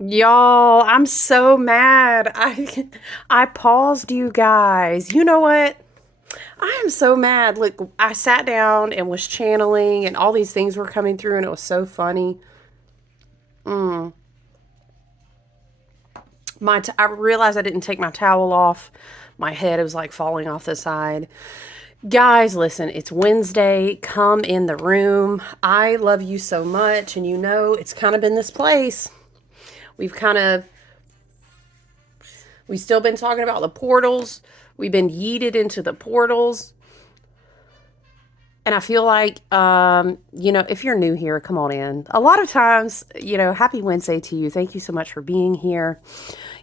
Y'all, I'm so mad. I paused you guys. You know what? I am so mad. Look, I sat down and was channeling and all these things were coming through and it was so funny. Mm. I realized I didn't take my towel off. My head was like falling off the side. Guys, listen, it's Wednesday. Come in the room. I love you so much and you know it's kind of been this place. We've kind of We still been talking about the portals. We've been yeeted into the portals. And I feel like, if you're new here, come on in. A lot of times, happy Wednesday to you. Thank you so much for being here.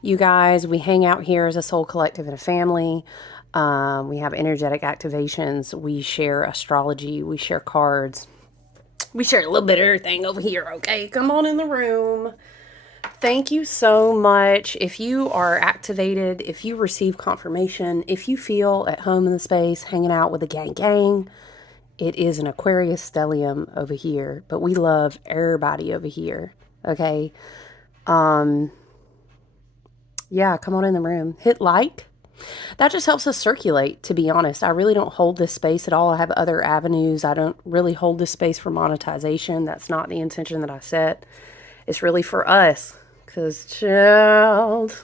You guys, we hang out here as a soul collective and a family. We have energetic activations. We share astrology. We share cards. We share a little bit of everything over here, okay? Come on in the room. Thank you so much. If you are activated, if you receive confirmation, if you feel at home in the space, hanging out with the gang, it is an Aquarius stellium over here, but we love everybody over here. Okay. Um, yeah, come on in the room. Hit like. That just helps us circulate, to be honest. I really don't hold this space at all. I have other avenues. I don't really hold this space for monetization. That's not the intention that I set. It's really for us. Because, child,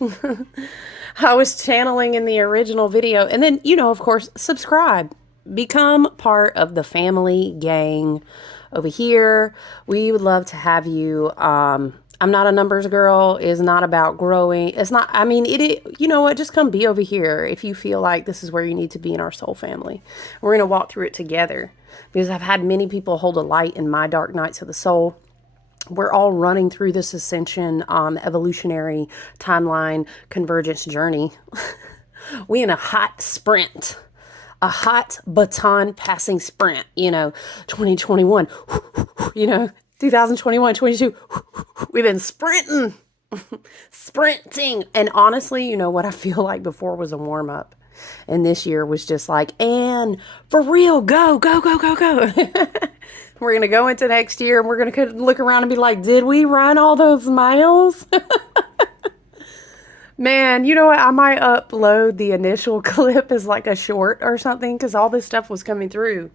I was channeling in the original video. And then, of course, subscribe. Become part of the family gang over here. We would love to have you. I'm not a numbers girl. It's not about growing. It's not, I mean, you know what? Just come be over here if you feel like this is where you need to be in our soul family. We're going to walk through it together because I've had many people hold a light in my dark nights of the soul. We're all running through this ascension, evolutionary timeline convergence journey. We in a hot sprint, a hot baton passing sprint, 2021, 2021, 22. We've been sprinting, sprinting. And honestly, what I feel like before was a warm up. And this year was just like, and for real, go, go, go, go, go. We're going to go into next year and we're going to look around and be like, did we run all those miles? Man, you know what? I might upload the initial clip as like a short or something because all this stuff was coming through.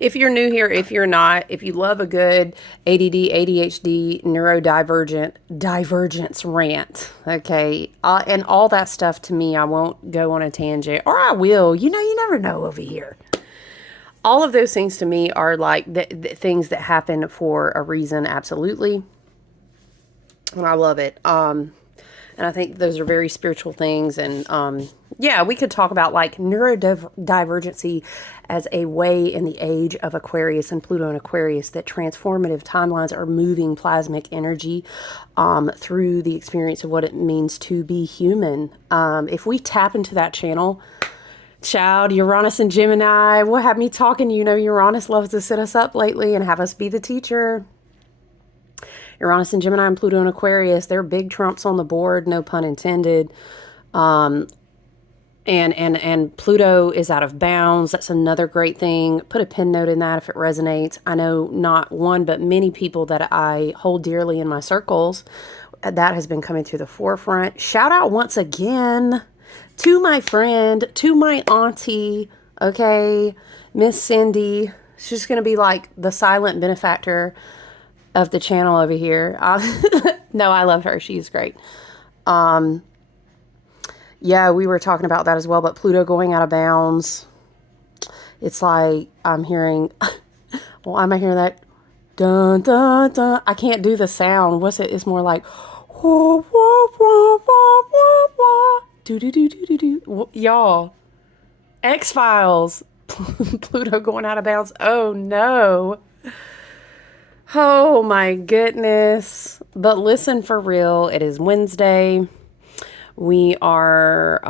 If you're new here, if you're not, if you love a good ADD, ADHD, neurodivergent, divergence rant, okay, and all that stuff to me, I won't go on a tangent, or I will. You never know over here. All of those things to me are like the things that happen for a reason, absolutely. And I love it. And I think those are very spiritual things. And yeah, we could talk about like neurodivergency as a way in the age of Aquarius and Pluto and Aquarius that transformative timelines are moving plasmic energy through the experience of what it means to be human. If we tap into that channel, child, Uranus and Gemini, what have me talking? Uranus loves to sit us up lately and have us be the teacher. Uranus and Gemini and Pluto and Aquarius, they're big trumps on the board, no pun intended. And Pluto is out of bounds. That's another great thing. Put a pin note in that if it resonates. I know not one, but many people that I hold dearly in my circles, that has been coming to the forefront. Shout out once again to my friend, to my auntie, okay, Miss Cindy. She's going to be like the silent benefactor of the channel over here. No, I love her. She's great. Yeah, we were talking about that as well, but Pluto going out of bounds. It's like I'm hearing, well, am I hearing that? Dun, dun, dun. I can't do the sound. What's it? It's more like, wah, wah, wah, wah, wah, wah. Do, do, do, do, do, do. Y'all, X-Files. Pluto going out of bounds. Oh, no. Oh my goodness. But listen, for real, it is Wednesday. We are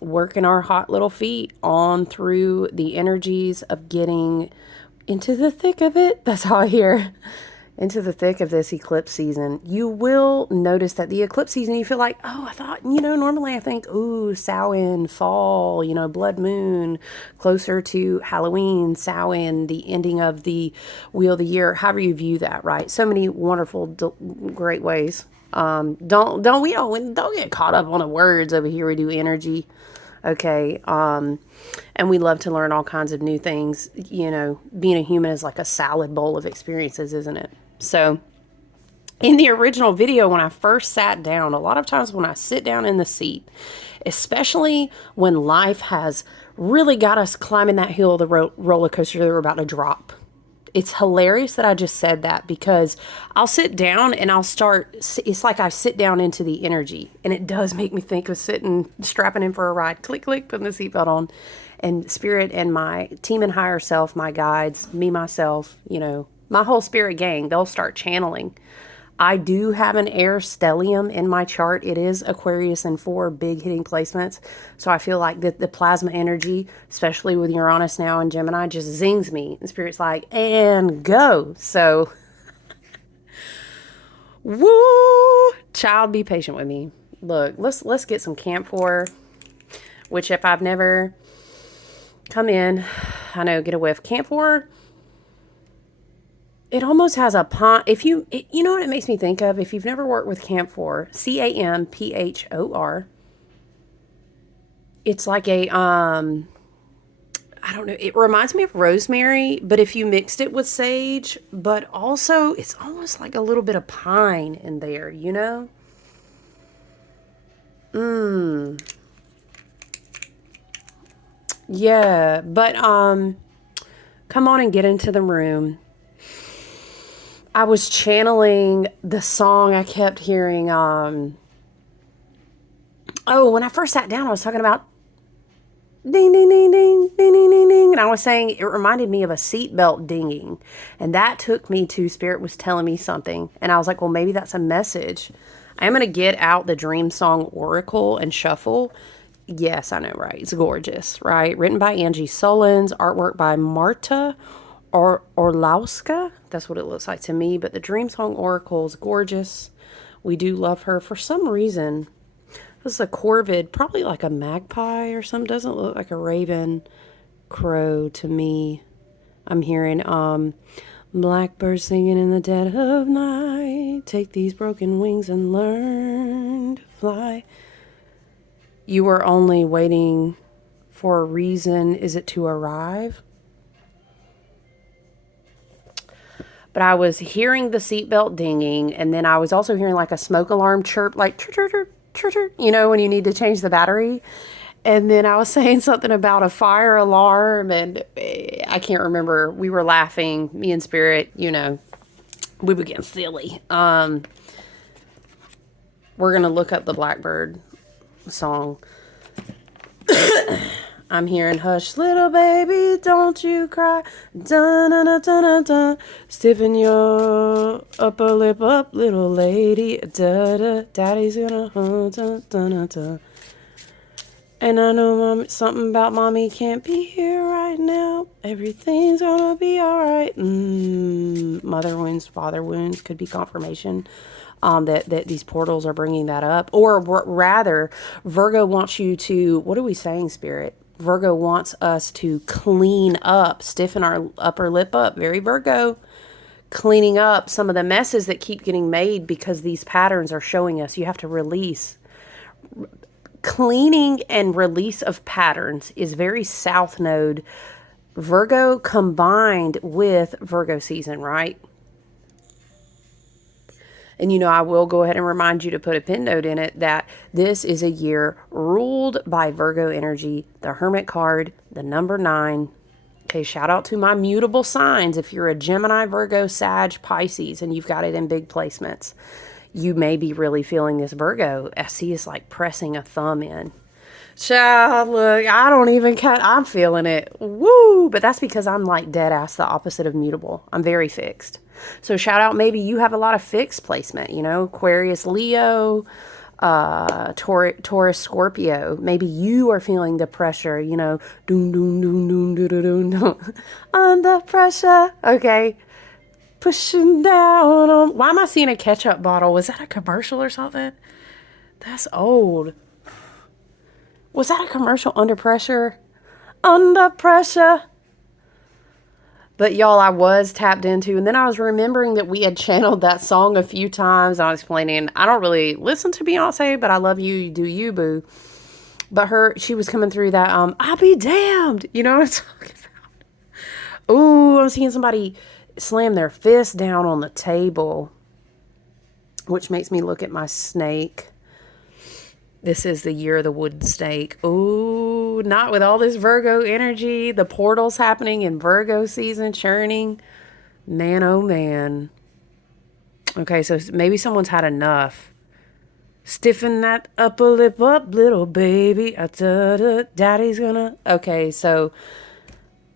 working our hot little feet on through the energies of getting into the thick of it. That's how I hear. into the thick of this eclipse season, you will notice that the eclipse season, you feel like, oh, I thought, normally I think, ooh, Samhain, fall, blood moon, closer to Halloween, Samhain, the ending of the wheel of the year, however you view that, right? So many wonderful, great ways. Don't get caught up on the words over here. We do energy. Okay. And we love to learn all kinds of new things. Being a human is like a salad bowl of experiences, isn't it? So in the original video, when I first sat down, a lot of times when I sit down in the seat, especially when life has really got us climbing that hill of the roller coaster that we're about to drop. It's hilarious that I just said that, because I'll sit down and it's like I sit down into the energy, and it does make me think of strapping in for a ride, click, click, putting the seatbelt on, and spirit and my team and higher self, my guides, me, myself, my whole spirit gang, they'll start channeling. I do have an air stellium in my chart. It is Aquarius and 4 big hitting placements. So I feel like the plasma energy, especially with Uranus now in Gemini, just zings me. And Spirit's like, and go. So, woo! Child, be patient with me. Look, let's get some Camphor, which if I've never come in, I know, get a whiff. Camphor, it almost has a pine. You know what it makes me think of? If you've never worked with Camphor, Camphor, it's like a, I don't know, it reminds me of rosemary, but if you mixed it with sage, but also it's almost like a little bit of pine in there, Yeah, but, come on and get into the room. I was channeling the song I kept hearing. When I first sat down, I was talking about ding, ding, ding, ding, ding, ding, ding, ding. And I was saying it reminded me of a seatbelt dinging. And that took me to Spirit was telling me something. And I was like, well, maybe that's a message. I am going to get out the Dream Song Oracle and shuffle. Yes, I know, right? It's gorgeous, right? Written by Angie Solons, artwork by Marta Orlowska. That's what it looks like to me. But the Dream Song Oracle is gorgeous. We do love her. For some reason, this is a corvid, probably like a magpie or something. Doesn't look like a raven crow to me. I'm hearing blackbird singing in the dead of night. Take these broken wings and learn to fly. You were only waiting for a reason. Is it to arrive? But I was hearing the seatbelt dinging, and then I was also hearing like a smoke alarm chirp, like chirp, chirp, chirp, chirp, when you need to change the battery. And then I was saying something about a fire alarm, and I can't remember. We were laughing, me and Spirit, we were getting silly. We're going to look up the Blackbird song. I'm hearing, hush, little baby, don't you cry. Dun, dun, dun, dun, dun. Stiffen your upper lip up, little lady. Da, da, daddy's gonna, dun, dun, dun, dun. And I know something about mommy can't be here right now. Everything's gonna be alright. Mother wounds, father wounds could be confirmation. That these portals are bringing that up. Or rather, Virgo wants you to, what are we saying, Spirit? Virgo wants us to clean up, stiffen our upper lip up. Very Virgo. Cleaning up some of the messes that keep getting made because these patterns are showing us you have to release. Cleaning and release of patterns is very South Node. Virgo combined with Virgo season, right? And I will go ahead and remind you to put a pin note in it that this is a year ruled by Virgo energy, the Hermit card, the number 9. Okay, shout out to my mutable signs. If you're a Gemini, Virgo, Sag, Pisces, and you've got it in big placements, you may be really feeling this Virgo. SC is like pressing a thumb in. Child, look, I don't even I'm feeling it. Woo! But that's because I'm like dead ass the opposite of mutable. I'm very fixed. So shout out, maybe you have a lot of fixed placement, Aquarius, Leo, Taurus, Scorpio. Maybe you are feeling the pressure, doom, doom, doom, doom, doom, doom, doom, under pressure. Okay. pushing down on. Why am I seeing a ketchup bottle? Was that a commercial or something? That's old. Was that a commercial? Under pressure? Under pressure. But y'all, I was tapped into, and then I was remembering that we had channeled that song a few times. I was explaining, I don't really listen to Beyonce, but I love you, you do you, boo. But she was coming through that, I'll be damned. You know what I'm talking about? Ooh, I'm seeing somebody slam their fist down on the table, which makes me look at my snake. This is the year of the wood snake. Ooh, not with all this Virgo energy. The portals happening in Virgo season, churning. Man, oh man. Okay, so maybe someone's had enough. Stiffen that upper lip up, little baby. Daddy's gonna. Okay, so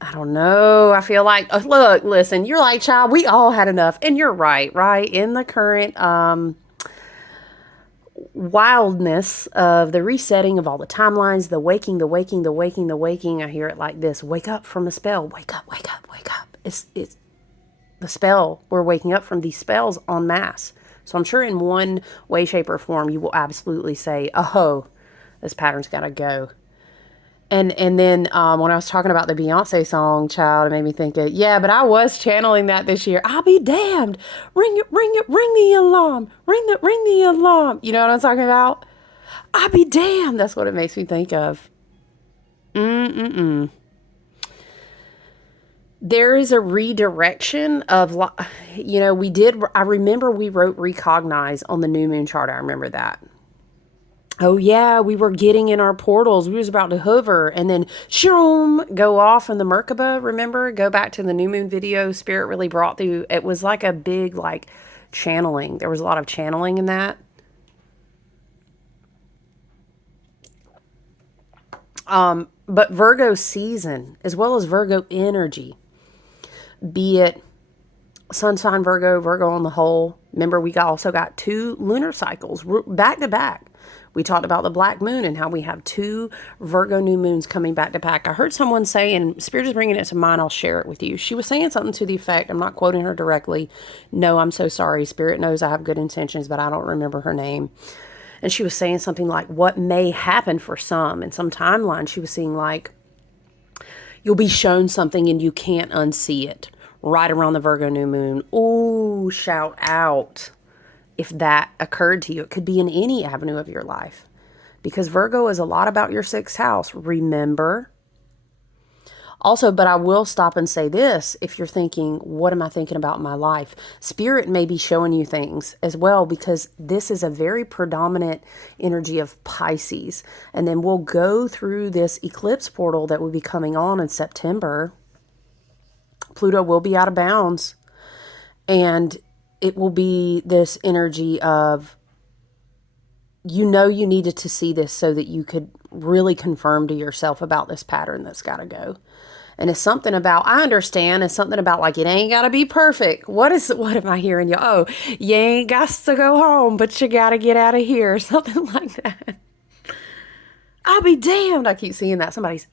I don't know. I feel like, look, listen, you're like, child, we all had enough. And you're right? In the current wildness of the resetting of all the timelines, the waking, the waking, the waking, the waking. I hear it like this: wake up from the spell. Wake up, wake up, wake up. It's the spell. We're waking up from these spells en masse. So I'm sure in one way, shape, or form, you will absolutely say, oh, this pattern's got to go. And then when I was talking about the Beyonce song, child, it made me think, yeah, but I was channeling that this year. I'll be damned. Ring the alarm. Ring the alarm. You know what I'm talking about? I'll be damned. That's what it makes me think of. There is a redirection of, I remember we wrote recognize on the new moon chart. I remember that. Oh yeah, we were getting in our portals. We was about to hover and then shoom, go off in the Merkaba. Remember? Go back to the new moon video. Spirit really brought through. It was like a big channeling. There was a lot of channeling in that. But Virgo season, as well as Virgo energy, be it Sun sign Virgo, Virgo on the whole. Remember, we also got 2 lunar cycles back to back. We talked about the black moon and how we have 2 Virgo new moons coming back to back. I heard someone say, and Spirit is bringing it to mind, I'll share it with you. She was saying something to the effect, I'm not quoting her directly. No, I'm so sorry. Spirit knows I have good intentions, but I don't remember her name. And she was saying something like, what may happen for some. In some timeline, she was seeing you'll be shown something and you can't unsee it right around the Virgo new moon. Ooh, shout out. If that occurred to you, it could be in any avenue of your life, because Virgo is a lot about your 6th house. Remember. Also, but I will stop and say this. If you're thinking, what am I thinking about in my life? Spirit may be showing you things as well, because this is a very predominant energy of Pisces. And then we'll go through this eclipse portal that will be coming on in September. Pluto will be out of bounds. And it will be this energy of, you needed to see this so that you could really confirm to yourself about this pattern that's got to go. And it's something about, I understand, it's something about it ain't got to be perfect. What am I hearing you? Oh, you ain't got to go home, but you got to get out of here. Something like that. I'll be damned. I keep seeing that. Somebody's,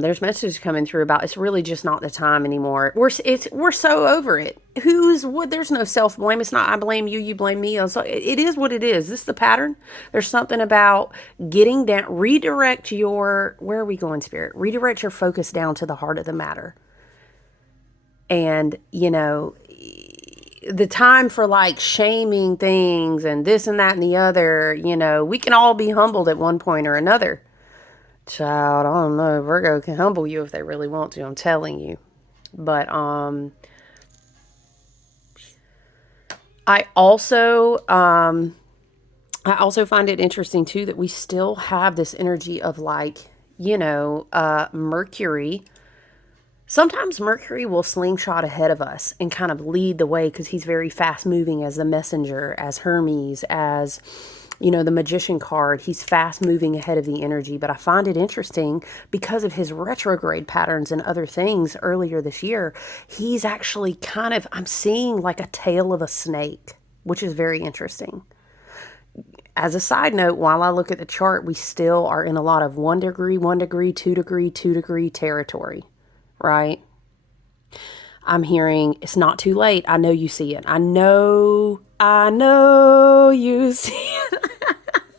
there's messages coming through about it's really just not the time anymore. We're so over it. There's no self-blame. It's not I blame you, you blame me. It is what it is. This is the pattern. There's something about getting down, where are we going, Spirit? Redirect your focus down to the heart of the matter. And, the time for shaming things and this and that and the other, we can all be humbled at one point or another. Child, I don't know. Virgo can humble you if they really want to. I'm telling you. But I also find it interesting too that we still have this energy of Mercury. Sometimes Mercury will slingshot ahead of us and kind of lead the way, because he's very fast moving as the messenger, as Hermes, as the magician card. He's fast moving ahead of the energy. But I find it interesting because of his retrograde patterns and other things earlier this year. He's actually I'm seeing a tail of a snake, which is very interesting. As a side note, while I look at the chart, we still are in a lot of 1 degree, 1 degree, 2 degree, 2 degree territory, right? I'm hearing it's not too late. I know you see it. I know you see it.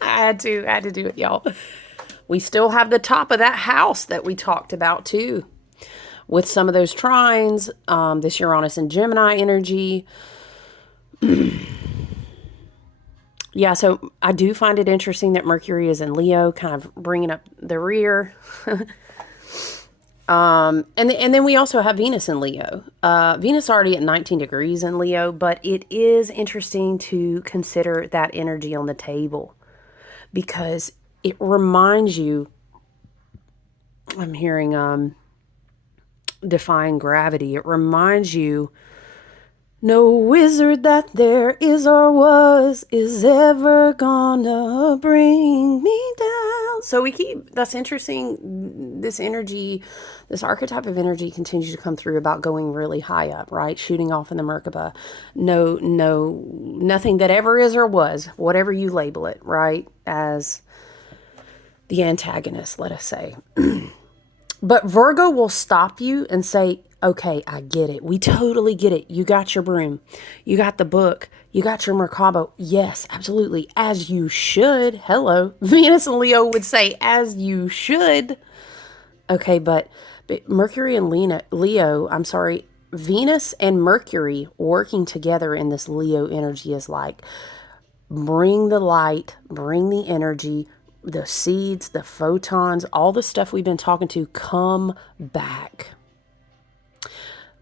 I had to do it, y'all. We still have the top of that house that we talked about too, with some of those trines, this Uranus and Gemini energy. Yeah, so I do find it interesting that Mercury is in Leo, kind of bringing up the rear. And then we also have Venus in Leo. Venus already at 19 degrees in Leo, but it is interesting to consider that energy on the table because it reminds you, I'm hearing defying gravity. It reminds you, no wizard that there is or was is ever gonna bring me down. So that's interesting. This energy, this archetype of energy continues to come through about going really high up, right? Shooting off in the Merkaba. Nothing that ever is or was, whatever you label it, right? As the antagonist, let us say. But Virgo will stop you and say, okay, I get it. We totally get it. You got your broom. You got the book. You got your Merkaba. Yes, absolutely. As you should. Hello. Venus and Leo would say, as you should. Okay, but Mercury and Venus and Mercury working together in this Leo energy is like, bring the light, bring the energy, the seeds, the photons, all the stuff we've been talking to, come back.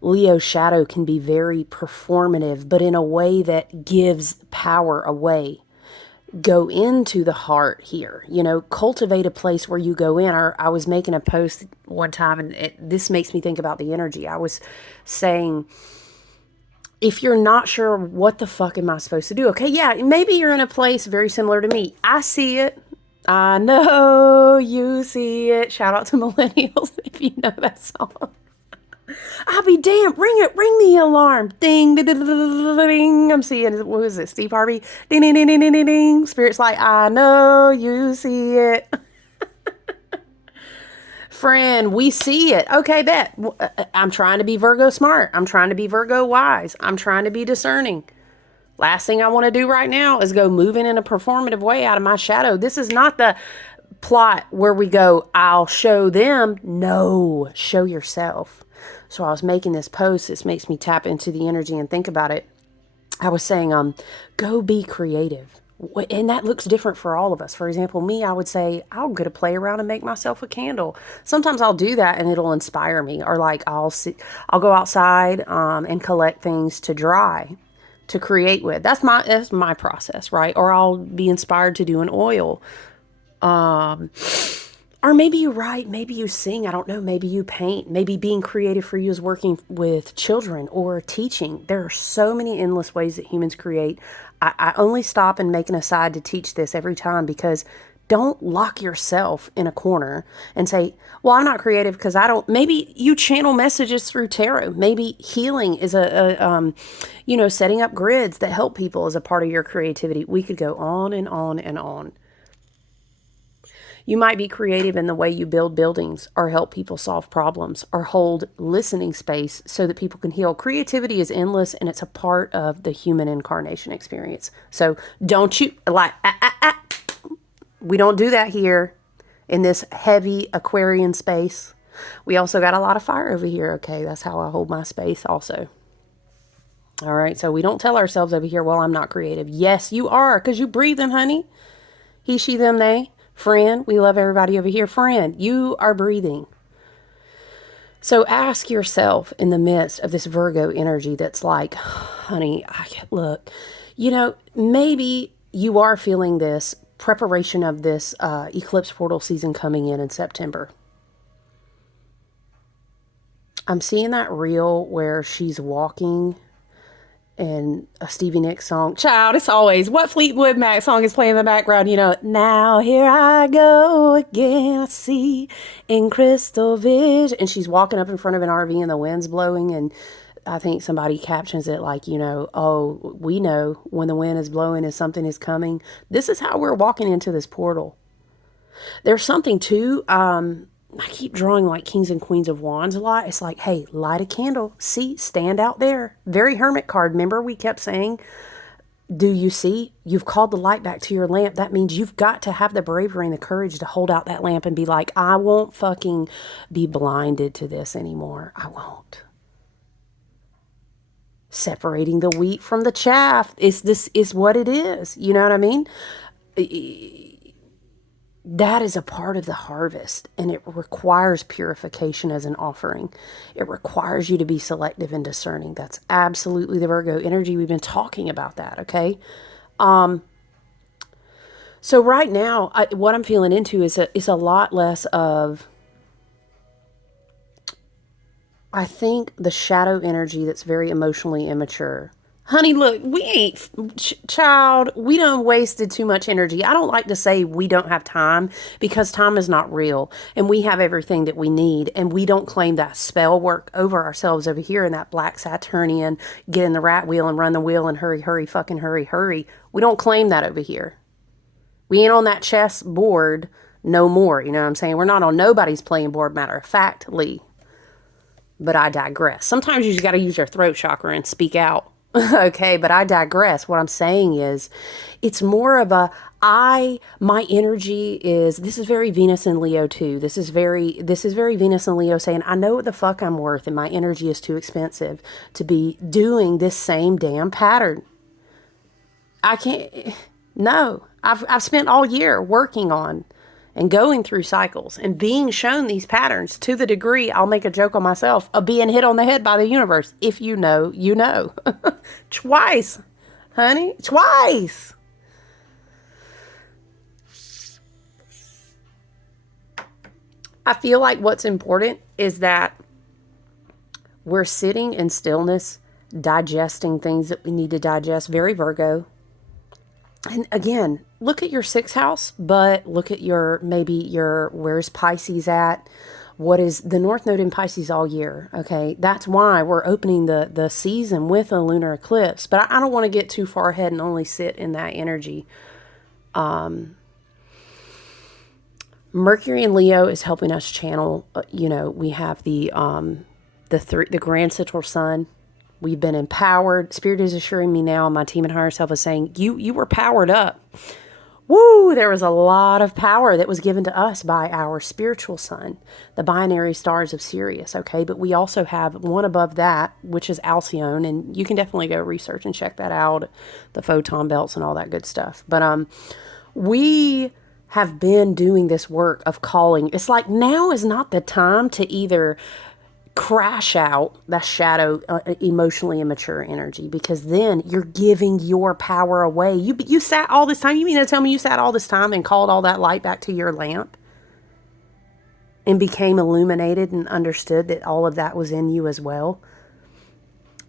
Leo shadow can be very performative, but in a way that gives power away. Go into the heart here, cultivate a place where you go in. I was making a post one time, and this makes me think about the energy. I was saying, if you're not sure what the fuck am I supposed to do? Okay, yeah, maybe you're in a place very similar to me. I see it. I know you see it. Shout out to millennials if you know that song. I'll be damned. Ring the alarm. Ding, ding, ding, ding, ding. I'm seeing, what was it, Steve Harvey? Ding, ding, ding, ding, ding, ding, ding. Spirit's like, I know you see it. Friend, we see it. Okay, bet. I'm trying to be Virgo smart. I'm trying to be Virgo wise. I'm trying to be discerning. Last thing I want to do right now is go moving in a performative way out of my shadow. This is not the plot where we go, I'll show them. No, show yourself. So I was making this post. This makes me tap into the energy and think about it. I was saying, go be creative. And that looks different for all of us. For example, me, I would say, I'll go to play around and make myself a candle. Sometimes I'll do that and it'll inspire me. Or like I'll go outside and collect things to dry, to create with. That's my process, right? Or I'll be inspired to do an oil. Or maybe you write, maybe you sing, I don't know, maybe you paint, maybe being creative for you is working with children or teaching. There are so many endless ways that humans create. I only stop and make an aside to teach this every time, because don't lock yourself in a corner and say, well, I'm not creative because I don't. Maybe you channel messages through tarot. Maybe healing is setting up grids that help people is a part of your creativity. We could go on and on and on. You might be creative in the way you build buildings or help people solve problems or hold listening space so that people can heal. Creativity is endless, and it's a part of the human incarnation experience. So don't you, we don't do that here in this heavy Aquarian space. We also got a lot of fire over here. Okay, that's how I hold my space also. All right, so we don't tell ourselves over here, well, I'm not creative. Yes, you are, because you breathe them, honey. He, she, them, they. Friend, we love everybody over here. Friend, you are breathing. So ask yourself in the midst of this Virgo energy that's like, honey, look, maybe you are feeling this preparation of this eclipse portal season coming in September. I'm seeing that reel where she's walking and a Stevie Nicks song. Child, it's always, what Fleetwood Mac song is playing in the background? Now here I go again, I see in crystal vision. And she's walking up in front of an RV and the wind's blowing. And I think somebody captions it like, oh, we know when the wind is blowing and something is coming. This is how we're walking into this portal. There's something too, I keep drawing like kings and queens of wands a lot. It's like, hey, light a candle. See, stand out there. Very hermit card. Remember we kept saying, do you see? You've called the light back to your lamp. That means you've got to have the bravery and the courage to hold out that lamp and be like, I won't fucking be blinded to this anymore. I won't. Separating the wheat from the chaff is what it is. You know what I mean? That is a part of the harvest, and it requires purification as an offering. It requires you to be selective and discerning. That's absolutely the Virgo energy. We've been talking about that, okay? So right now, what I'm feeling into is a lot less of, I think, the shadow energy that's very emotionally immature. Honey, look, we ain't, child, we done wasted too much energy. I don't like to say we don't have time, because time is not real, and we have everything that we need, and we don't claim that spell work over ourselves over here in that black Saturnian, get in the rat wheel and run the wheel and hurry, hurry, fucking hurry, hurry. We don't claim that over here. We ain't on that chess board no more, you know what I'm saying? We're not on nobody's playing board, matter of factly. But I digress. Sometimes you just got to use your throat chakra and speak out. Okay, but I digress. What I'm saying is, it's more of my energy is, this is very Venus and Leo too. This is very Venus and Leo saying, I know what the fuck I'm worth, and my energy is too expensive to be doing this same damn pattern. I can't, no. I've spent all year working on and going through cycles and being shown these patterns to the degree, I'll make a joke on myself, of being hit on the head by the universe. If you know, you know. Twice, honey, twice. I feel like what's important is that we're sitting in stillness, digesting things that we need to digest. Very Virgo. And again, look at your sixth house, but look at where's Pisces at? What is the North Node in Pisces all year? Okay, that's why we're opening the season with a lunar eclipse. But I don't want to get too far ahead and only sit in that energy. Mercury in Leo is helping us channel. We have the grand central sun. We've been empowered. Spirit is assuring me now, and my team and higher self is saying, you were powered up. Woo! There was a lot of power that was given to us by our spiritual sun, the binary stars of Sirius, okay? But we also have one above that, which is Alcyone, and you can definitely go research and check that out, the photon belts and all that good stuff. But we have been doing this work of calling. It's like now is not the time to either crash out that shadow, emotionally immature energy, because then you're giving your power away. You sat all this time. You mean to tell me you sat all this time and called all that light back to your lamp and became illuminated and understood that all of that was in you as well?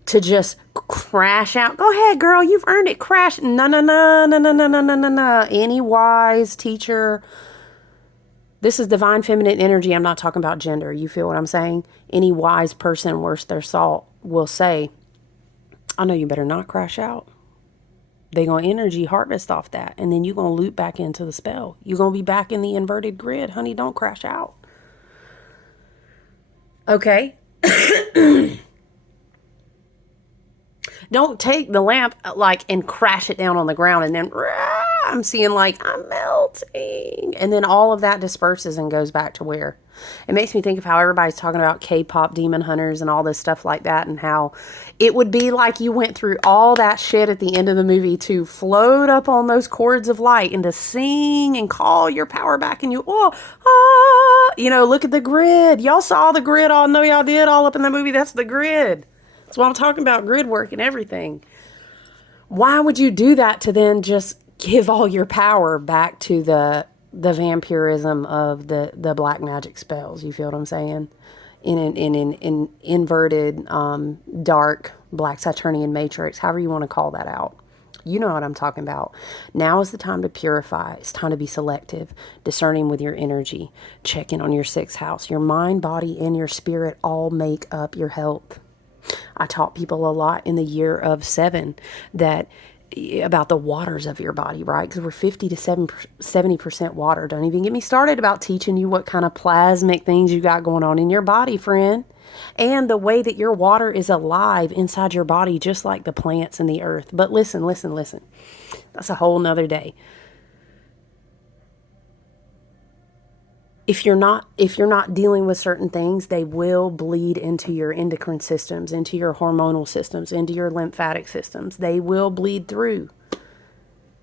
To just crash out. Go ahead, girl. You've earned it. Crash. No, no, no, no, no, no, no, no, no, no. Any wise teacher, this is divine feminine energy. I'm not talking about gender. You feel what I'm saying? Any wise person worth their salt will say, I know you better not crash out. They're going to energy harvest off that. And then you're going to loop back into the spell. You're going to be back in the inverted grid. Honey, don't crash out. Okay? Don't take the lamp and crash it down on the ground and then I'm seeing I'm melting. And then all of that disperses and goes back to where? It makes me think of how everybody's talking about K-pop demon hunters and all this stuff like that, and how it would be like you went through all that shit at the end of the movie to float up on those cords of light and to sing and call your power back, and look at the grid. Y'all saw the grid. I know y'all did all up in the movie. That's the grid. That's what I'm talking about, grid work and everything. Why would you do that to then just give all your power back to the vampirism of the black magic spells? You feel what I'm saying? In inverted, dark, black Saturnian matrix, however you want to call that out. You know what I'm talking about. Now is the time to purify. It's time to be selective, discerning with your energy. Check in on your sixth house. Your mind, body, and your spirit all make up your health. I taught people a lot in the year of 7 that about the waters of your body, right? Because we're 50 to 70% water. Don't even get me started about teaching you what kind of plasmic things you got going on in your body, friend. And the way that your water is alive inside your body, just like the plants and the earth. But listen, listen, listen. That's a whole nother day. If you're not dealing with certain things, they will bleed into your endocrine systems, into your hormonal systems, into your lymphatic systems. They will bleed through.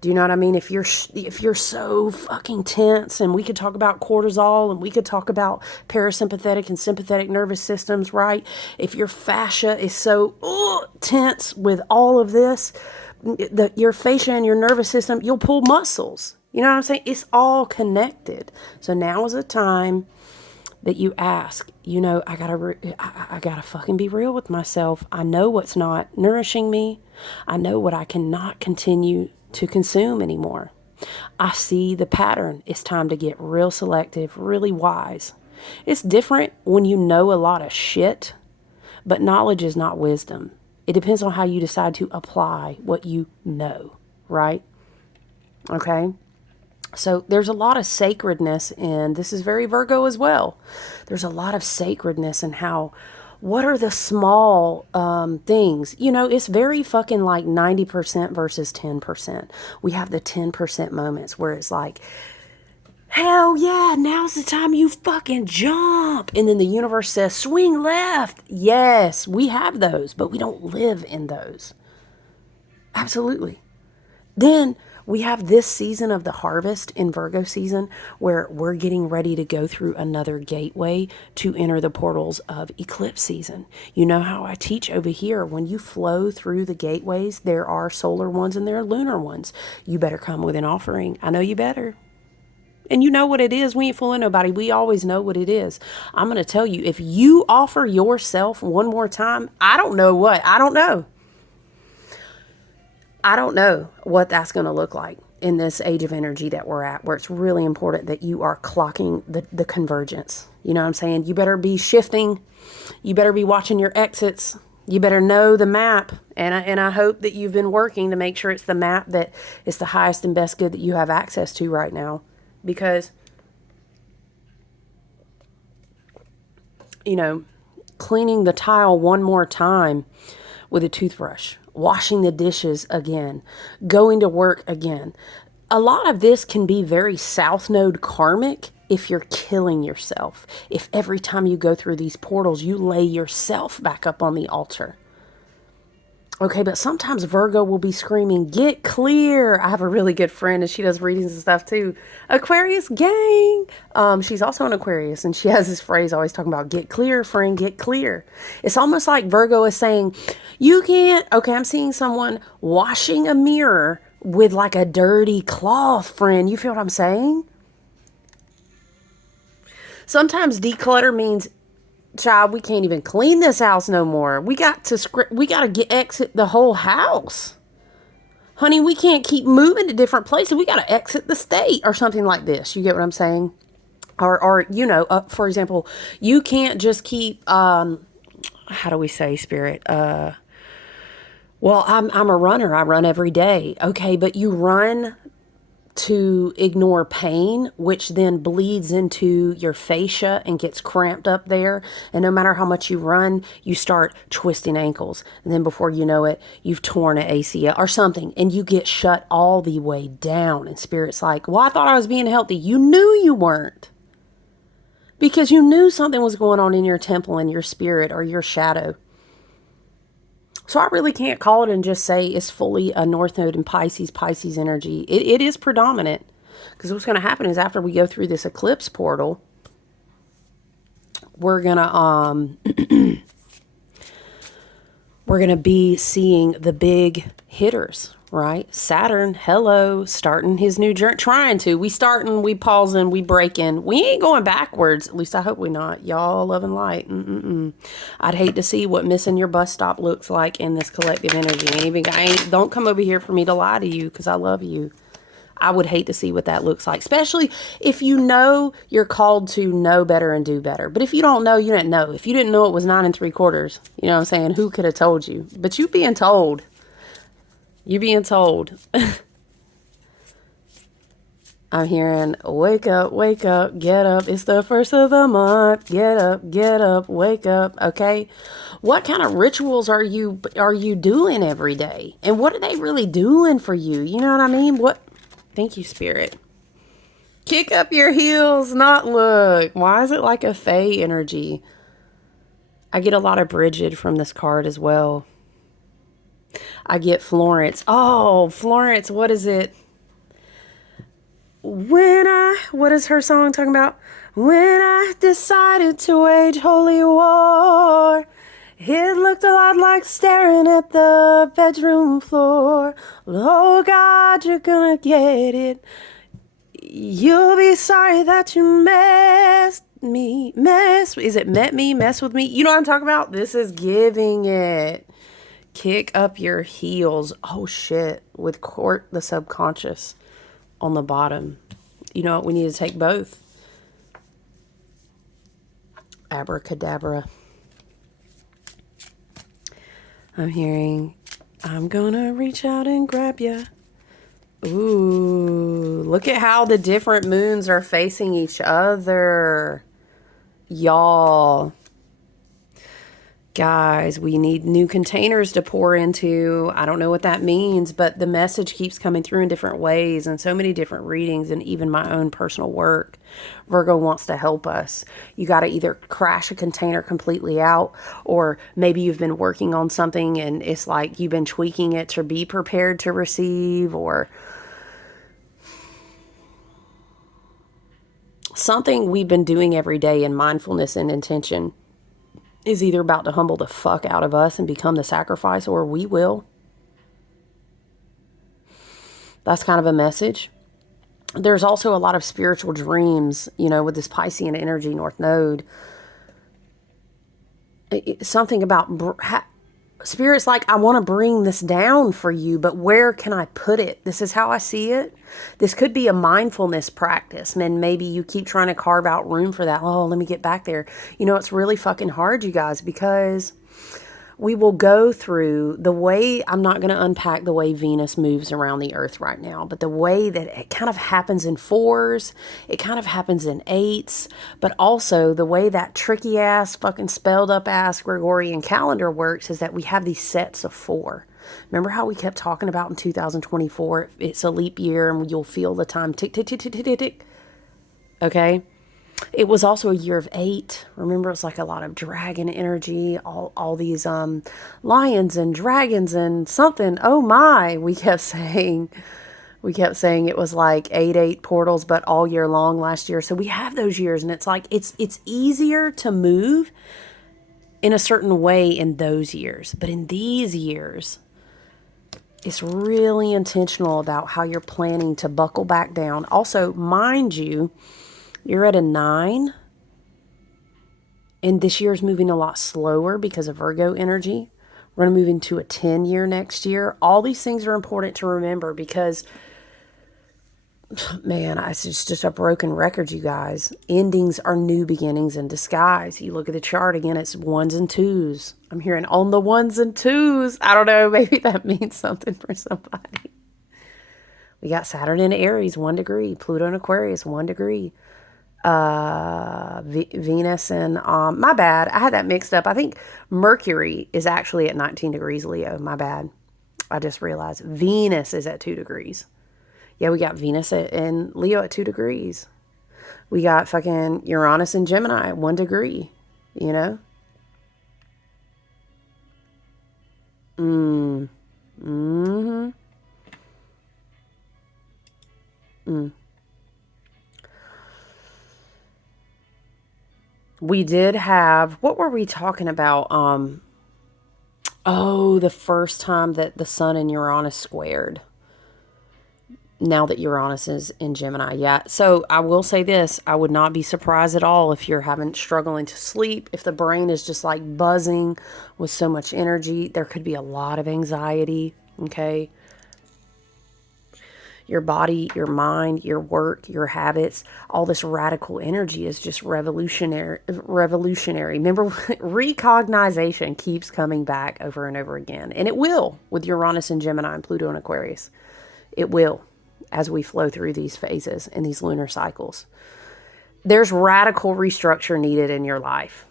Do you know what I mean? If you're so fucking tense, and we could talk about cortisol, and we could talk about parasympathetic and sympathetic nervous systems, right? If your fascia is so tense with all of this, your fascia and your nervous system, you'll pull muscles. You know what I'm saying? It's all connected. So now is a time that you ask, I gotta fucking be real with myself. I know what's not nourishing me. I know what I cannot continue to consume anymore. I see the pattern. It's time to get real selective, really wise. It's different when you know a lot of shit, but knowledge is not wisdom. It depends on how you decide to apply what you know, right? Okay? So there's a lot of sacredness in, this is very Virgo as well. There's a lot of sacredness in what are the small things? It's very fucking like 90% versus 10%. We have the 10% moments where it's like, hell yeah, now's the time you fucking jump. And then the universe says, swing left. Yes, we have those, but we don't live in those. Absolutely. Then we have this season of the harvest in Virgo season where we're getting ready to go through another gateway to enter the portals of eclipse season. You know how I teach over here, when you flow through the gateways, there are solar ones and there are lunar ones. You better come with an offering. I know you better. And you know what it is. We ain't fooling nobody. We always know what it is. I'm going to tell you, if you offer yourself one more time, I don't know what. I don't know what that's going to look like in this age of energy that we're at, where it's really important that you are clocking the convergence. You know what I'm saying? You better be shifting. You better be watching your exits. You better know the map. And I hope that you've been working to make sure it's the map that is the highest and best good that you have access to right now. Because, cleaning the tile one more time with a toothbrush, washing the dishes again, going to work again. A lot of this can be very South Node karmic if you're killing yourself. If every time you go through these portals, you lay yourself back up on the altar. Okay, but sometimes Virgo will be screaming, get clear. I have a really good friend and she does readings and stuff too. Aquarius gang. She's also an Aquarius and she has this phrase always talking about, get clear, friend, get clear. It's almost like Virgo is saying, you can't, okay, I'm seeing someone washing a mirror with like a dirty cloth, friend. You feel what I'm saying? Sometimes declutter means, child, we can't even clean this house no more. We got to exit the whole house. Honey, we can't keep moving to different places. We got to exit the state or something like this. You get what I'm saying? Or for example, you can't just keep, how do we say, spirit? Well, I'm a runner. I run every day. Okay, but you run to ignore pain, which then bleeds into your fascia and gets cramped up there. And no matter how much you run, you start twisting ankles. And then before you know it, you've torn an ACL or something, and you get shut all the way down. And Spirit's like, well, I thought I was being healthy. You knew you weren't. Because you knew something was going on in your temple and your spirit or your shadow. So I really can't call it and just say it's fully a North Node and Pisces energy. It is predominant. Because what's going to happen is after we go through this eclipse portal, we're going to be seeing the big hitters, right? Saturn, hello, starting his new journey, trying to. We starting, we pausing, we breaking. We ain't going backwards. At least I hope we not. Y'all love and light. I'd hate to see what missing your bus stop looks like in this collective energy. Don't come over here for me to lie to you because I love you. I would hate to see what that looks like, especially if you know you're called to know better and do better. But if you don't know, you didn't know. If you didn't know it was 9 3/4, you know what I'm saying? Who could have told you? But you being told. You being told. I'm hearing, wake up, get up. It's the first of the month. Get up, wake up. Okay. What kind of rituals are you doing every day? And what are they really doing for you? You know what I mean? What? Thank you, Spirit. Kick up your heels, not look. Why is it like a Fae energy? I get a lot of Bridget from this card as well. I get Florence. Oh, Florence, what is it? What is her song talking about? When I decided to wage holy war, it looked a lot like staring at the bedroom floor. Oh God, you're gonna get it. You'll be sorry that you messed with me. You know what I'm talking about? This is giving it. Kick up your heels. Oh shit. With court the subconscious on the bottom. You know what? We need to take both. Abracadabra. I'm hearing, I'm gonna reach out and grab ya. Ooh, look at how the different moons are facing each other. Y'all. Guys, we need new containers to pour into. I don't know what that means, but the message keeps coming through in different ways and so many different readings and even my own personal work. Virgo wants to help us. You got to either crash a container completely out, or maybe you've been working on something and it's like you've been tweaking it to be prepared to receive, or something we've been doing every day in mindfulness and intention is either about to humble the fuck out of us and become the sacrifice, or we will. That's kind of a message. There's also a lot of spiritual dreams, you know, with this Piscean energy, North Node. Something about Spirit's like, I want to bring this down for you, but where can I put it? This is how I see it. This could be a mindfulness practice. And maybe you keep trying to carve out room for that. Oh, let me get back there. You know, it's really fucking hard, you guys, because we will go through the way, I'm not going to unpack the way Venus moves around the earth right now, but the way that it kind of happens in 4s, it kind of happens in 8s, but also the way that tricky ass, fucking spelled up ass Gregorian calendar works is that we have these sets of 4. Remember how we kept talking about in 2024, it's a leap year and you'll feel the time tick, tick, tick, tick, tick, tick, tick. Okay. It was also a year of 8. Remember, it was like a lot of dragon energy, all these lions and dragons and something. Oh my, we kept saying it was like 8 portals, but all year long last year. So we have those years, and it's like it's easier to move in a certain way in those years. But in these years, it's really intentional about how you're planning to buckle back down. Also, mind you, you're at a 9, and this year is moving a lot slower because of Virgo energy. We're going to move into a 10 year next year. All these things are important to remember because, man, it's just a broken record, you guys. Endings are new beginnings in disguise. You look at the chart again, it's 1s and 2s. I'm hearing on the 1s and 2s. I don't know, maybe that means something for somebody. We got Saturn in Aries, 1 degree. Pluto in Aquarius, 1 degree. Venus and my bad, I had that mixed up. I think Mercury is actually at 19 degrees Leo. My bad, I just realized Venus is at 2 degrees. Yeah, we got Venus and Leo at 2 degrees. We got fucking Uranus and Gemini at 1 degree, you know. We did have, what were we talking about? The first time that the Sun and Uranus squared. Now that Uranus is in Gemini. Yeah. So I will say this, I would not be surprised at all if you're struggling to sleep, if the brain is just like buzzing with so much energy. There could be a lot of anxiety. Okay. Your body, your mind, your work, your habits, all this radical energy is just revolutionary. Remember, recognition keeps coming back over and over again. And it will with Uranus and Gemini and Pluto and Aquarius. It will as we flow through these phases and these lunar cycles. There's radical restructure needed in your life.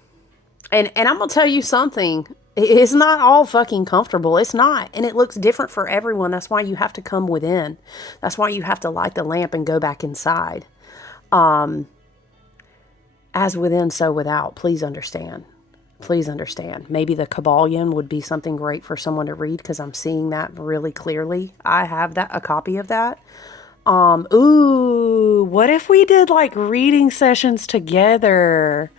And I'm going to tell you something. It's not all fucking comfortable. It's not. And it looks different for everyone. That's why you have to come within. That's why you have to light the lamp and go back inside. As within, so without. Please understand. Please understand. Maybe the Kabbalion would be something great for someone to read because I'm seeing that really clearly. I have a copy of that. Ooh, what if we did like reading sessions together?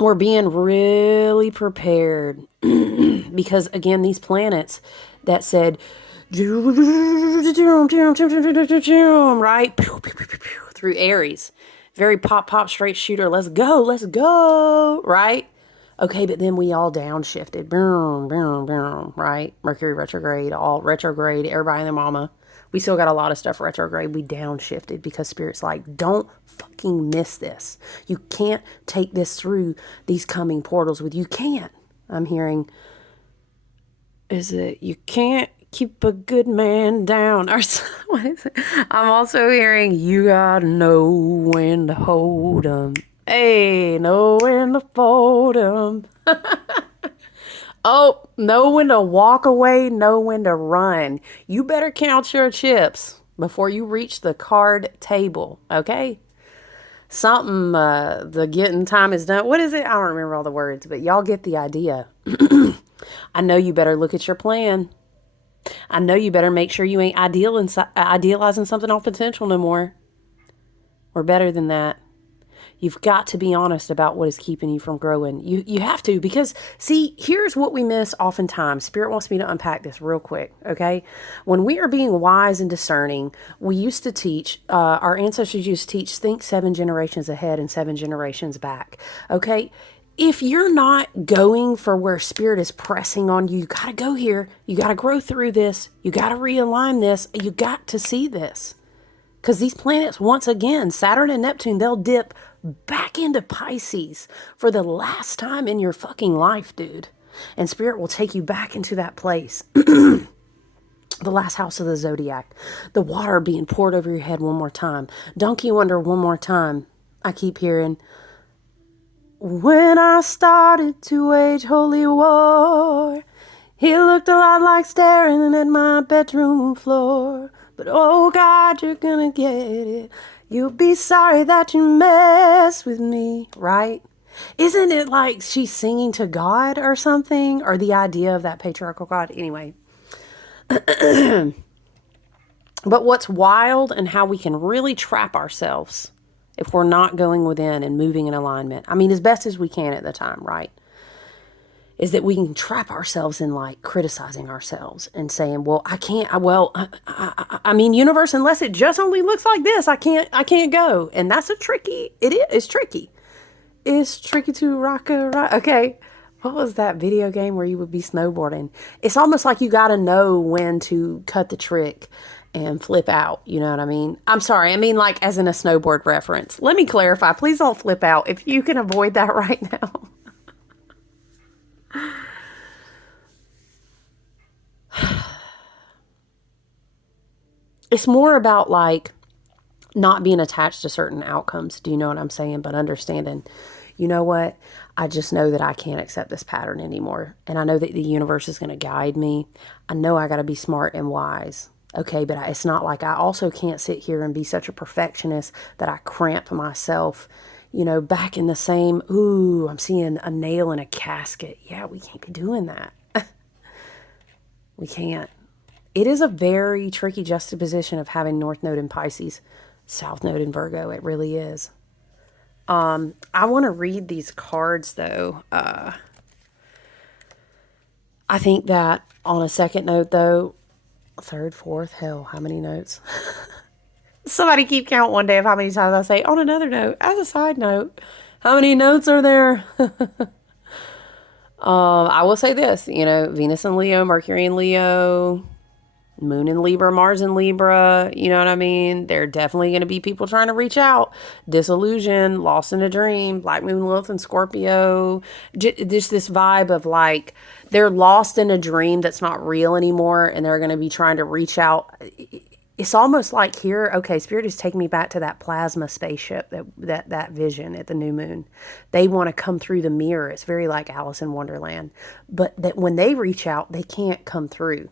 We're being really prepared because, again, these planets that said, right, through Aries, very pop, straight shooter, let's go, right? Okay, but then we all downshifted, right? Mercury retrograde, all retrograde, everybody and their mama. We still got a lot of stuff retrograde. We downshifted because Spirit's like, don't fucking miss this. You can't take this through these coming portals with you. Can't. I'm hearing, is it, you can't keep a good man down? Or what is it? I'm also hearing, you gotta know when to hold 'em. Hey, know when to fold 'em. Oh, know when to walk away, know when to run. You better count your chips before you reach the card table, okay? Something, the getting time is done. What is it? I don't remember all the words, but y'all get the idea. I know you better look at your plan. I know you better make sure you ain't idealizing something off potential no more. We're better than that. You've got to be honest about what is keeping you from growing. You have to, because, see, here's what we miss oftentimes. Spirit wants me to unpack this real quick, okay? When we are being wise and discerning, we used to teach, our ancestors used to teach, think 7 generations ahead and 7 generations back, okay? If you're not going for where Spirit is pressing on you, you got to go here. You got to grow through this. You got to realign this. You got to see this. Because these planets, once again, Saturn and Neptune, they'll dip back into Pisces for the last time in your fucking life, dude. And Spirit will take you back into that place. The last house of the zodiac. The water being poured over your head one more time. Donkey Wonder one more time. I keep hearing, when I started to wage holy war, he looked a lot like staring at my bedroom floor. But oh God, you're gonna get it. You'll be sorry that you messed with me, right? Isn't it like she's singing to God or something? Or the idea of that patriarchal God? Anyway. But what's wild and how we can really trap ourselves if we're not going within and moving in alignment. I mean, as best as we can at the time, right? Is that we can trap ourselves in like criticizing ourselves and saying, well, I can't, I mean, universe, unless it just only looks like this, I can't go. And that's it's tricky. It's tricky to rock a rock. Okay. What was that video game where you would be snowboarding? It's almost like you got to know when to cut the trick and flip out. You know what I mean? I'm sorry. I mean, like as in a snowboard reference. Let me clarify. Please don't flip out if you can avoid that right now. It's more about like not being attached to certain outcomes. Do you know what I'm saying? But understanding, you know what? I just know that I can't accept this pattern anymore. And I know that the universe is going to guide me. I know I got to be smart and wise. Okay, but it's not like I also can't sit here and be such a perfectionist that I cramp myself, you know, back in the same, ooh, I'm seeing a nail in a casket. Yeah, we can't be doing that. We can't. It is a very tricky juxtaposition of having North Node in Pisces, South Node in Virgo. It really is. I want to read these cards, though. I think that on a second note, though, third, fourth, hell, how many notes? Somebody keep count one day of how many times I say, on another note, as a side note, how many notes are there? I will say this, you know, Venus in Leo, Mercury in Leo, Moon in Libra, Mars in Libra, you know what I mean? There are definitely going to be people trying to reach out. Disillusion, lost in a dream, Black Moon, Lilith, and Scorpio. Just this vibe of like they're lost in a dream that's not real anymore, and they're going to be trying to reach out. It's almost like here, okay, Spirit is taking me back to that plasma spaceship, that vision at the new moon. They want to come through the mirror. It's very like Alice in Wonderland. But that when they reach out, they can't come through.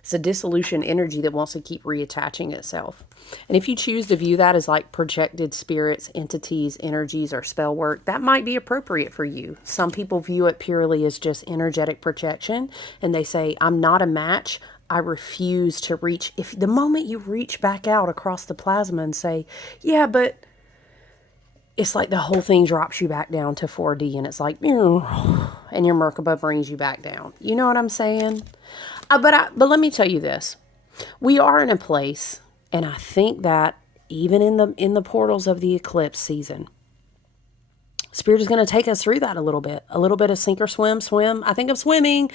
It's a dissolution energy that wants to keep reattaching itself. And if you choose to view that as like projected spirits, entities, energies, or spell work, that might be appropriate for you. Some people view it purely as just energetic projection, and they say, I'm not a match. I refuse to reach. If the moment you reach back out across the plasma and say, yeah, but it's like the whole thing drops you back down to 4D, and it's like, and your Merkaba brings you back down. You know what I'm saying? But let me tell you this. We are in a place, and I think that even in the portals of the eclipse season, Spirit is going to take us through that a little bit of sink or swim. I think I'm swimming.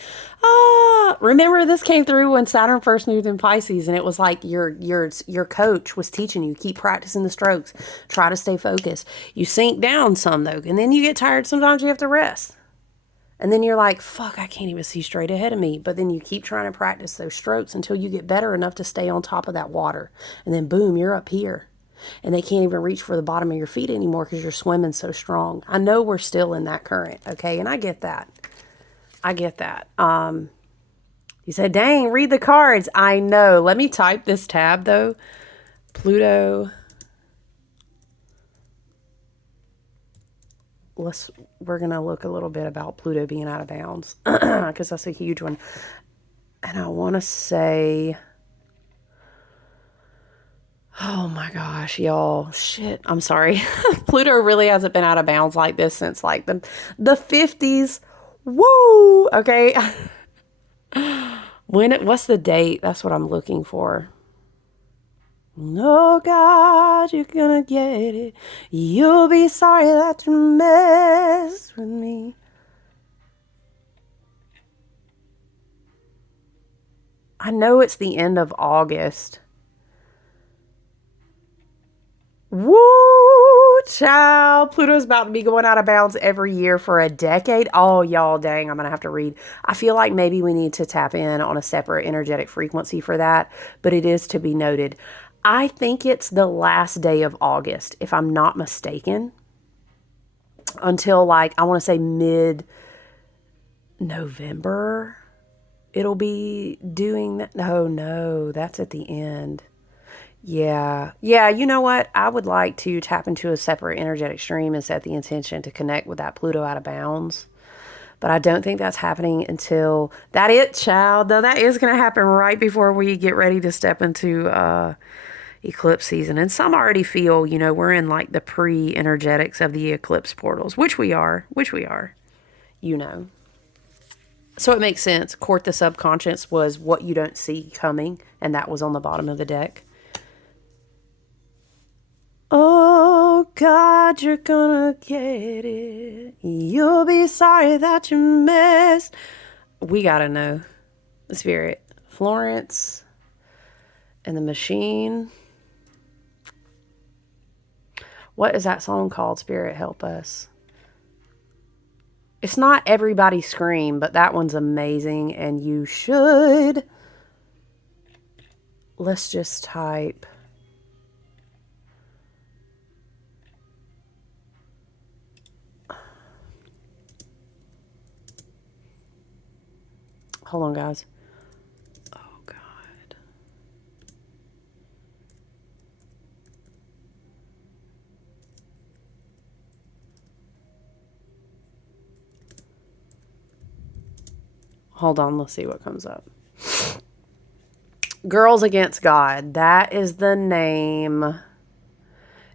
Remember this came through when Saturn first moved in Pisces, and it was like your coach was teaching you, keep practicing the strokes, try to stay focused. You sink down some though, and then you get tired. Sometimes you have to rest. And then you're like, fuck, I can't even see straight ahead of me. But then you keep trying to practice those strokes until you get better enough to stay on top of that water. And then boom, you're up here. And they can't even reach for the bottom of your feet anymore because you're swimming so strong. I know we're still in that current, okay? And I get that. You said, dang, read the cards. I know. Let me type this tab, though. Pluto. We're going to look a little bit about Pluto being out of bounds because that's a huge one. And I want to say, oh my gosh, y'all, shit, I'm sorry. Pluto really hasn't been out of bounds like this since like the 50s. Woo! Okay. What's the date? That's what I'm looking for. Oh God, you're gonna get it. You'll be sorry that you messed with me. I know it's the end of August. Woo, child. Pluto's about to be going out of bounds every year for a decade. Oh, y'all, dang, I'm going to have to read. I feel like maybe we need to tap in on a separate energetic frequency for that, but it is to be noted. I think it's the last day of August, if I'm not mistaken, until like, I want to say mid-November. It'll be doing that. No, that's at the end. Yeah, you know what? I would like to tap into a separate energetic stream and set the intention to connect with that Pluto out of bounds. But I don't think that's happening until that it, child. Though that is going to happen right before we get ready to step into eclipse season. And some already feel, we're in like the pre-energetics of the eclipse portals, which we are, you know. So it makes sense. Court the subconscious was what you don't see coming, and that was on the bottom of the deck. Oh God, you're gonna get it. You'll be sorry that you messed. We gotta know. The Spirit. Florence and the Machine. What is that song called? Spirit, help us. It's not Everybody Scream, but that one's amazing, and you should. Let's just type. Hold on, guys. Oh, God. Hold on, let's see what comes up. Girls Against God. That is the name.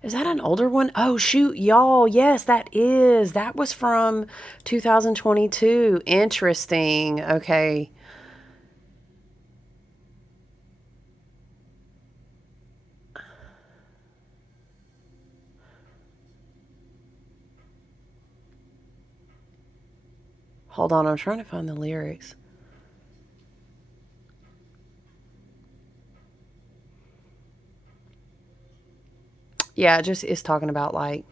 Is that an older one? Oh, shoot, y'all. Yes, that is. That was from 2022. Interesting. Okay. Hold on. I'm trying to find the lyrics. Yeah, it just is talking about like,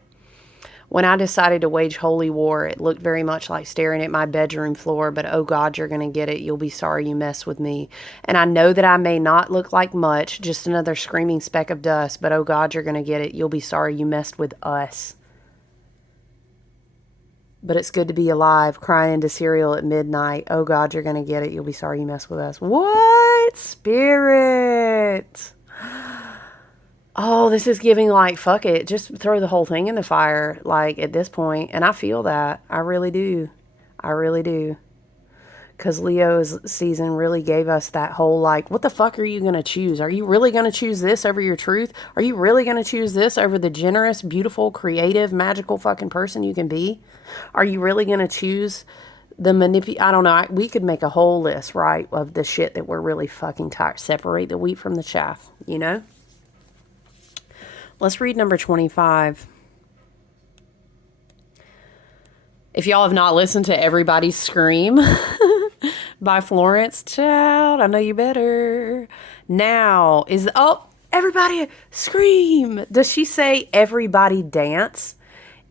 when I decided to wage holy war, it looked very much like staring at my bedroom floor, but oh God, you're going to get it. You'll be sorry you messed with me. And I know that I may not look like much, just another screaming speck of dust, but oh God, you're going to get it. You'll be sorry you messed with us. But it's good to be alive, crying into cereal at midnight. Oh God, you're going to get it. You'll be sorry you messed with us. What? Spirit. Oh, this is giving like, fuck it. Just throw the whole thing in the fire, like at this point. And I feel that. I really do. I really do. Because Leo's season really gave us that whole like, what the fuck are you going to choose? Are you really going to choose this over your truth? Are you really going to choose this over the generous, beautiful, creative, magical fucking person you can be? Are you really going to choose the I don't know. We could make a whole list, right, of the shit that we're really fucking tired. Separate the wheat from the chaff, you know? Let's read number 25. If y'all have not listened to Everybody Scream by Florence, child, I know you better. Now is, oh, everybody scream. Does she say everybody dance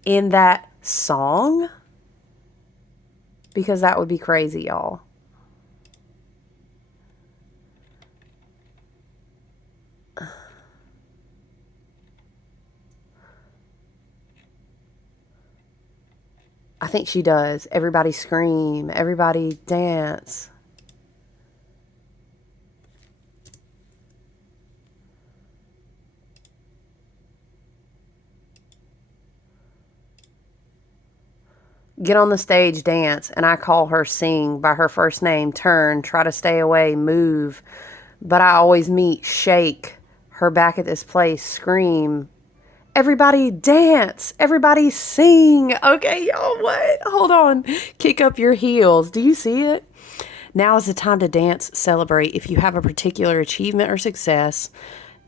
in that song? Because that would be crazy, y'all. I think she does. Everybody scream. Everybody dance. Get on the stage, dance, and I call her sing by her first name, turn, try to stay away, move. But I always meet, shake, her back at this place, scream. Everybody dance. Everybody sing. Okay, y'all, what? Hold on. Kick up your heels. Do you see it? Now is the time to dance, celebrate. If you have a particular achievement or success,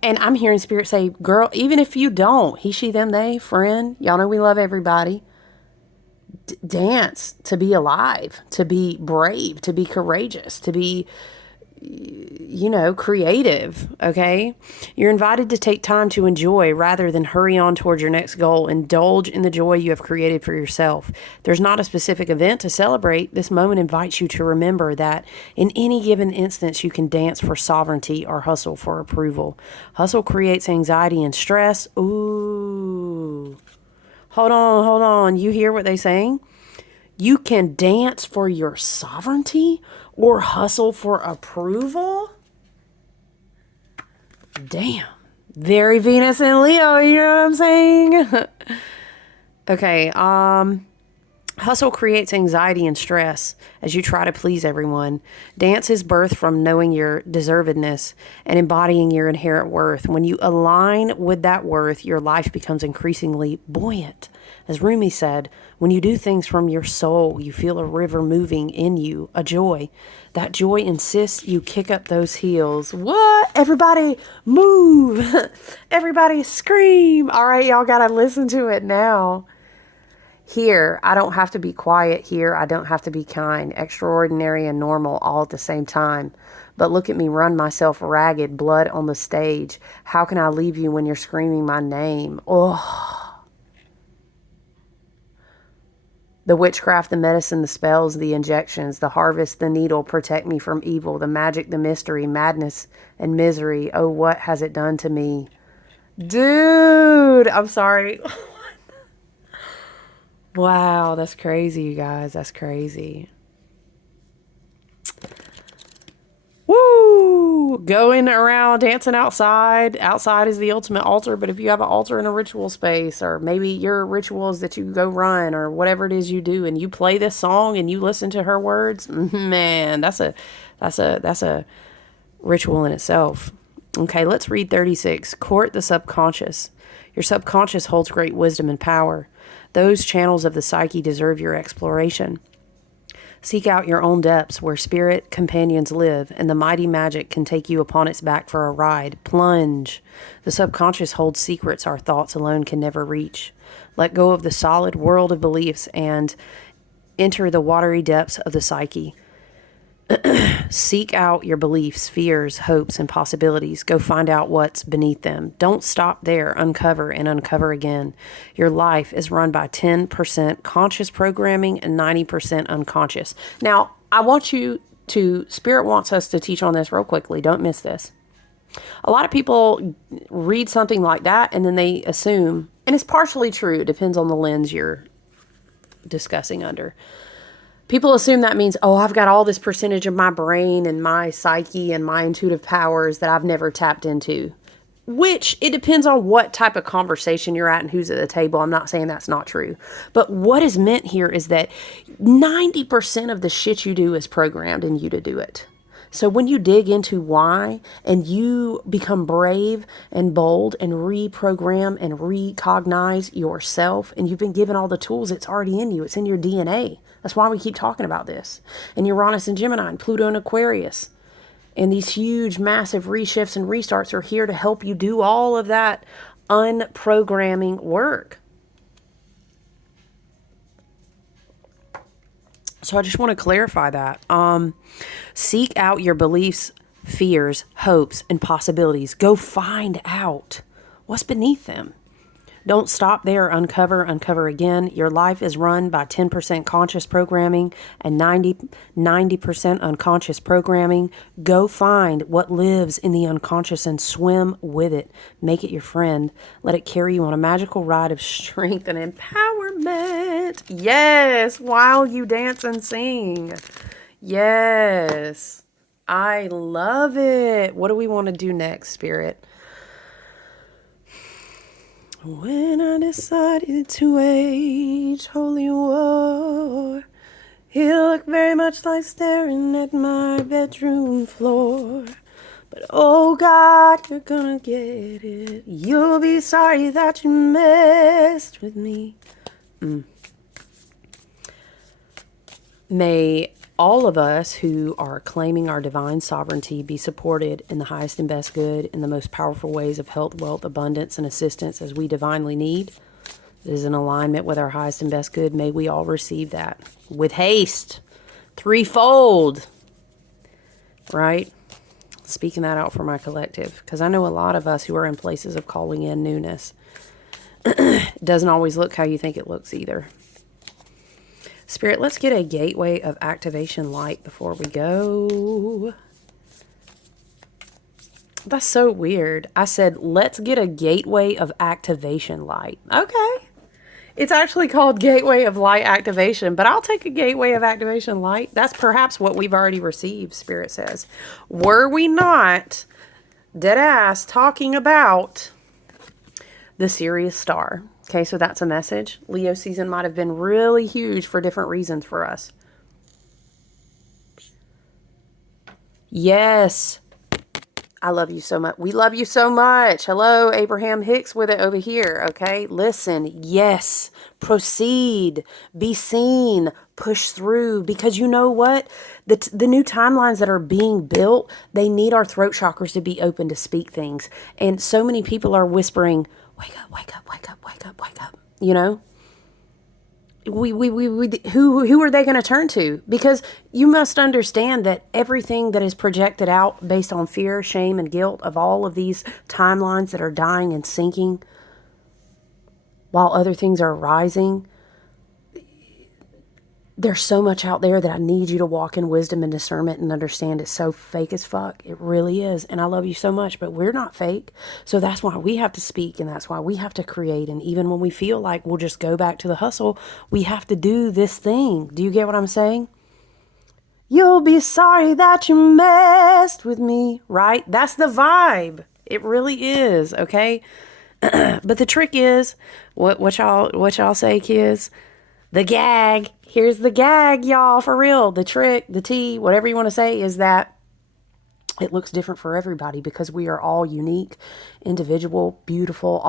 and I'm hearing Spirit say, girl, even if you don't, he, she, them, they, friend, y'all know we love everybody. Dance to be alive, to be brave, to be courageous, to be, you know, creative, okay? You're invited to take time to enjoy rather than hurry on towards your next goal. Indulge in the joy you have created for yourself. There's not a specific event to celebrate. This moment invites you to remember that in any given instance, you can dance for sovereignty or hustle for approval. Hustle creates anxiety and stress. Ooh. Hold on. You hear what they're saying? You can dance for your sovereignty or hustle for approval? Damn. Very Venus and Leo, you know what I'm saying? Okay, hustle creates anxiety and stress as you try to please everyone. Dance is birthed from knowing your deservedness and embodying your inherent worth. When you align with that worth, your life becomes increasingly buoyant. As Rumi said, when you do things from your soul, you feel a river moving in you, a joy. That joy insists you kick up those heels. What? Everybody move. Everybody scream. All right, y'all got to listen to it now. Here, I don't have to be quiet. Here, I don't have to be kind, extraordinary and normal all at the same time. But look at me run myself ragged, blood on the stage. How can I leave you when you're screaming my name? Oh. The witchcraft, the medicine, the spells, the injections, the harvest, the needle protect me from evil, the magic, the mystery, madness, and misery. Oh, what has it done to me? Dude, I'm sorry. Wow, that's crazy, you guys. That's crazy. Woo! Going around dancing outside. Outside is the ultimate altar, but if you have an altar in a ritual space, or maybe your ritual is that you go run or whatever it is you do, and you play this song and you listen to her words, man, that's a ritual in itself. Okay, let's read 36. Court the subconscious. Your subconscious holds great wisdom and power. Those channels of the psyche deserve your exploration. Seek out your own depths where spirit companions live, and the mighty magic can take you upon its back for a ride. Plunge. The subconscious holds secrets our thoughts alone can never reach. Let go of the solid world of beliefs and enter the watery depths of the psyche. Seek out your beliefs, fears, hopes, and possibilities. Go find out what's beneath them. Don't stop there. Uncover and uncover again. Your life is run by 10% conscious programming and 90% unconscious. Now, I want you to, Spirit wants us to teach on this real quickly. Don't miss this. A lot of people read something like that and then they assume, and it's partially true, it depends on the lens you're discussing under. People assume that means, oh, I've got all this percentage of my brain and my psyche and my intuitive powers that I've never tapped into. Which, it depends on what type of conversation you're at and who's at the table. I'm not saying that's not true. But what is meant here is that 90% of the shit you do is programmed in you to do it. So when you dig into why and you become brave and bold and reprogram and recognize yourself, and you've been given all the tools, it's already in you. It's in your DNA. That's why we keep talking about this. And Uranus and Gemini and Pluto and Aquarius. And these huge, massive reshifts and restarts are here to help you do all of that unprogramming work. So I just want to clarify that. Seek out your beliefs, fears, hopes, and possibilities. Go find out what's beneath them. Don't stop there. Uncover again. Your life is run by 10% conscious programming and 90% unconscious programming. Go find what lives in the unconscious and swim with it. Make it your friend. Let it carry you on a magical ride of strength and empowerment. Yes, while you dance and sing. Yes, I love it. What do we want to do next, Spirit? When I decided to wage holy war, it looked very much like staring at my bedroom floor. But oh God, you're gonna get it. You'll be sorry that you messed with me. May all of us who are claiming our divine sovereignty be supported in the highest and best good in the most powerful ways of health, wealth, abundance, and assistance as we divinely need. It is in alignment with our highest and best good. May we all receive that with haste, threefold, right? Speaking that out for my collective, because I know a lot of us who are in places of calling in newness. It doesn't always look how you think it looks either. Spirit, let's get a gateway of activation light before we go. That's so weird. I said, let's get a gateway of activation light. Okay. It's actually called Gateway of Light Activation, but I'll take a Gateway of Activation Light. That's perhaps what we've already received, Spirit says. Were we not, dead ass, talking about the Sirius star? Okay, so that's a message. Leo season might have been really huge for different reasons for us. Yes. I love you so much. We love you so much. Hello, Abraham Hicks with it over here. Okay, listen. Yes. Proceed. Be seen. Push through. Because you know what? The new timelines that are being built, they need our throat chakras to be open to speak things. And so many people are whispering, wake up, wake up, wake up, wake up, wake up. You know? Who are they going to turn to? Because you must understand that everything that is projected out based on fear, shame, and guilt of all of these timelines that are dying and sinking while other things are rising, there's so much out there that I need you to walk in wisdom and discernment and understand it's so fake as fuck. It really is. And I love you so much, but we're not fake. So that's why we have to speak, and that's why we have to create. And even when we feel like we'll just go back to the hustle, we have to do this thing. Do you get what I'm saying? You'll be sorry that you messed with me, right? That's the vibe. It really is, okay? But the trick is, what y'all say, kids? The gag. Here's the gag, y'all, for real. The trick, the tea, whatever you want to say, is that it looks different for everybody because we are all unique, individual, beautiful,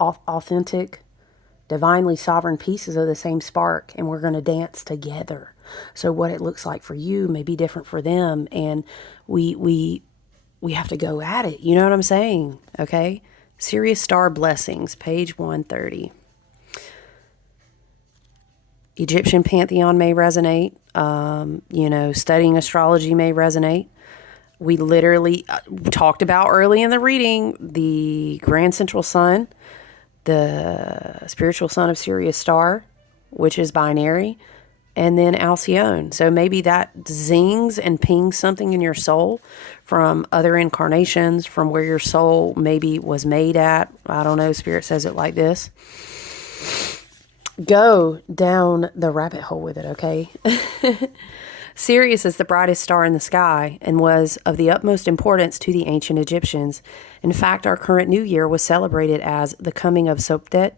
authentic, divinely sovereign pieces of the same spark, and we're going to dance together. So what it looks like for you may be different for them, and we have to go at it. You know what I'm saying? Okay? Sirius Star Blessings, page 130. Egyptian pantheon may resonate. Studying astrology may resonate. We literally talked about early in the reading the Grand Central Sun, the spiritual sun of Sirius Star, which is binary, and then Alcyone. So maybe that zings and pings something in your soul from other incarnations, from where your soul maybe was made at. I don't know, Spirit says it like this. Go down the rabbit hole with it, okay? Sirius is the brightest star in the sky and was of the utmost importance to the ancient Egyptians. In fact, our current new year was celebrated as the coming of Sopdet,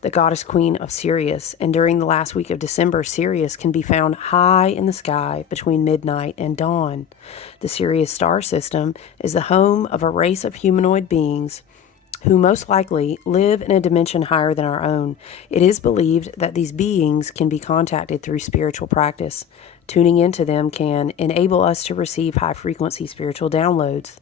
the goddess queen of Sirius, and during the last week of December, Sirius can be found high in the sky between midnight and dawn. The Sirius star system is the home of a race of humanoid beings who most likely live in a dimension higher than our own. It is believed that these beings can be contacted through spiritual practice. Tuning into them can enable us to receive high-frequency spiritual downloads.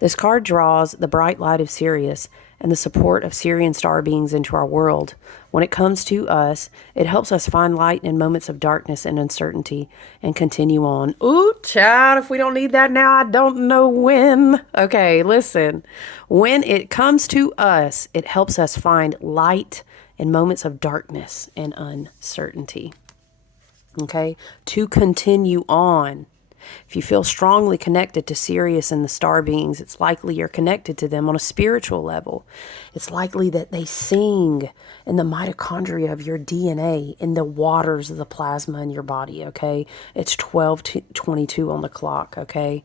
This card draws the bright light of Sirius and the support of Sirian star beings into our world. When it comes to us, it helps us find light in moments of darkness and uncertainty and continue on. Ooh, child, if we don't need that now, I don't know when. Okay, listen. When it comes to us, it helps us find light in moments of darkness and uncertainty. Okay, to continue on. If you feel strongly connected to Sirius and the star beings, it's likely you're connected to them on a spiritual level. It's likely that they sing in the mitochondria of your DNA, in the waters of the plasma in your body, okay? It's 12:22 on the clock, okay?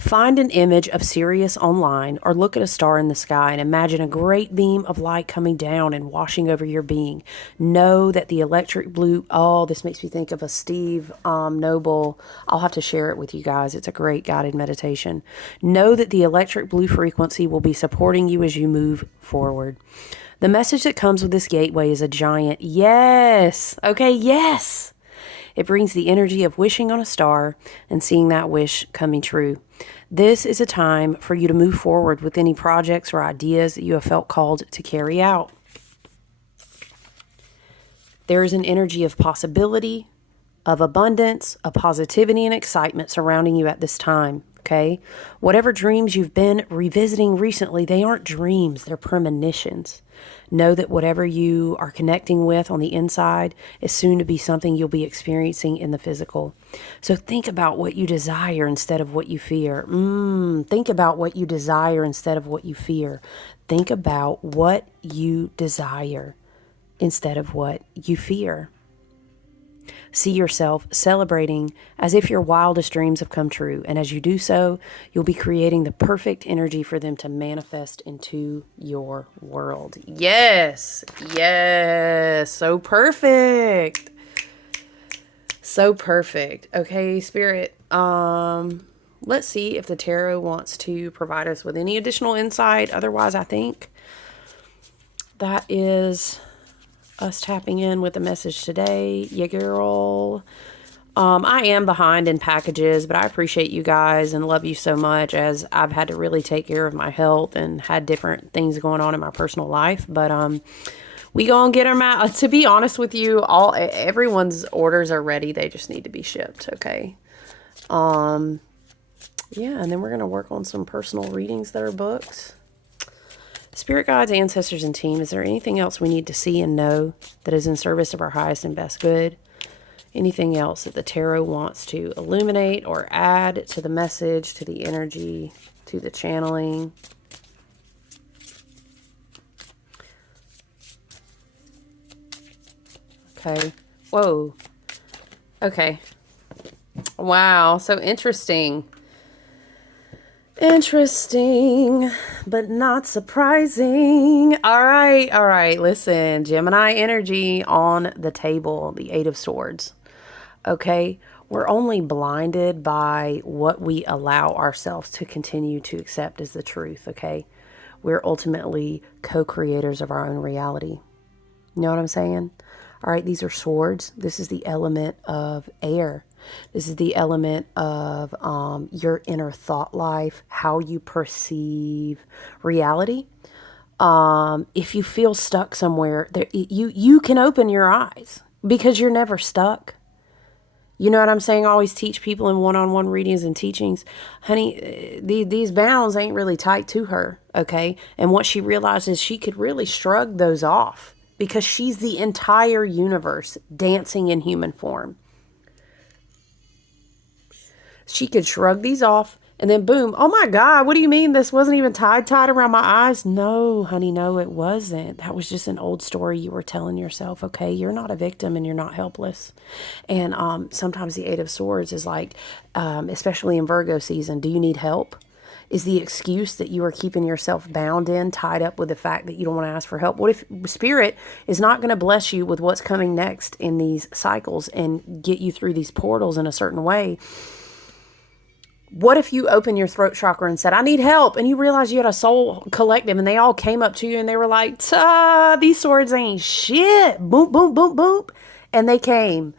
Find an image of Sirius online or look at a star in the sky and imagine a great beam of light coming down and washing over your being. Know that the electric blue, this makes me think of a Steve Noble. I'll have to share it with you guys. It's a great guided meditation. Know that the electric blue frequency will be supporting you as you move forward. The message that comes with this gateway is a giant yes. Okay, yes. It brings the energy of wishing on a star and seeing that wish coming true. This is a time for you to move forward with any projects or ideas that you have felt called to carry out. There is an energy of possibility, of abundance, of positivity and excitement surrounding you at this time, okay? Whatever dreams you've been revisiting recently, they aren't dreams, they're premonitions. Know that whatever you are connecting with on the inside is soon to be something you'll be experiencing in the physical. So think about what you desire instead of what you fear. Think about what you desire instead of what you fear. Think about what you desire instead of what you fear. See yourself celebrating as if your wildest dreams have come true. And as you do so, you'll be creating the perfect energy for them to manifest into your world. Yes. Yes. So perfect. So perfect. Okay, Spirit. Let's see if the tarot wants to provide us with any additional insight. Otherwise, I think that is us tapping in with the message today. Yeah, girl. I am behind in packages, but I appreciate you guys and love you so much, as I've had to really take care of my health and had different things going on in my personal life. But we gonna get them out. To be honest with you, everyone's orders are ready. They just need to be shipped. Okay. Yeah, and then we're gonna work on some personal readings that are booked. Spirit guides, ancestors, and team, is there anything else we need to see and know that is in service of our highest and best good? Anything else that the tarot wants to illuminate or add to the message, to the energy, to the channeling? Okay. Whoa. Okay. Wow. So interesting. Interesting, but not surprising. All right. Listen, Gemini energy on the table, the Eight of Swords. Okay, we're only blinded by what we allow ourselves to continue to accept as the truth, okay? We're ultimately co-creators of our own reality. You know what I'm saying? All right, these are swords. This is the element of air. This is the element of your inner thought life, how you perceive reality. If you feel stuck somewhere, you can open your eyes because you're never stuck. You know what I'm saying? I always teach people in one-on-one readings and teachings, honey, these bounds ain't really tight to her, okay? And what she realizes, she could really shrug those off because she's the entire universe dancing in human form. She could shrug these off and then boom, oh my God, what do you mean this wasn't even tied around my eyes? No, honey, no, it wasn't. That was just an old story you were telling yourself, okay? You're not a victim and you're not helpless. And sometimes the Eight of Swords is like, especially in Virgo season, do you need help? Is the excuse that you are keeping yourself bound in, tied up with the fact that you don't want to ask for help? What if Spirit is not going to bless you with what's coming next in these cycles and get you through these portals in a certain way? What if you open your throat chakra and said, I need help, and you realize you had a soul collective and they all came up to you and they were like, these swords ain't shit. Boom, boom, boom, boom. And they came.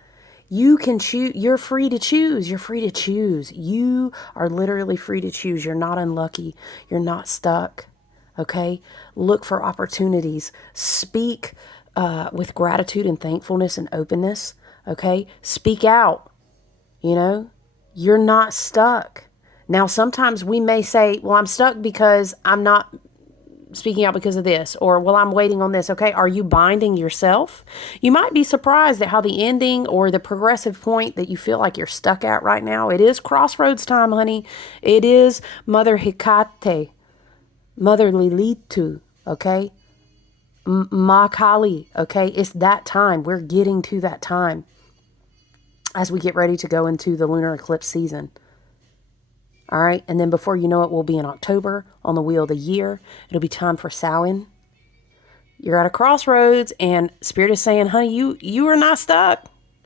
You can choose. You're free to choose. You're free to choose. You are literally free to choose. You're not unlucky. You're not stuck. Okay? Look for opportunities. Speak with gratitude and thankfulness and openness. Okay? Speak out. You know? You're not stuck. Now, sometimes we may say, well, I'm stuck because I'm not speaking out because of this, or, well, I'm waiting on this. Okay. Are you binding yourself? You might be surprised at how the ending or the progressive point that you feel like you're stuck at right now. It is crossroads time, honey. It is Mother Hecate, Mother Lilitu. Okay. Ma Kali. Okay. It's that time. We're getting to that time as we get ready to go into the lunar eclipse season. All right. And then before you know it, we'll be in October on the wheel of the year. It'll be time for Samhain. You're at a crossroads and Spirit is saying, honey, you are not stuck.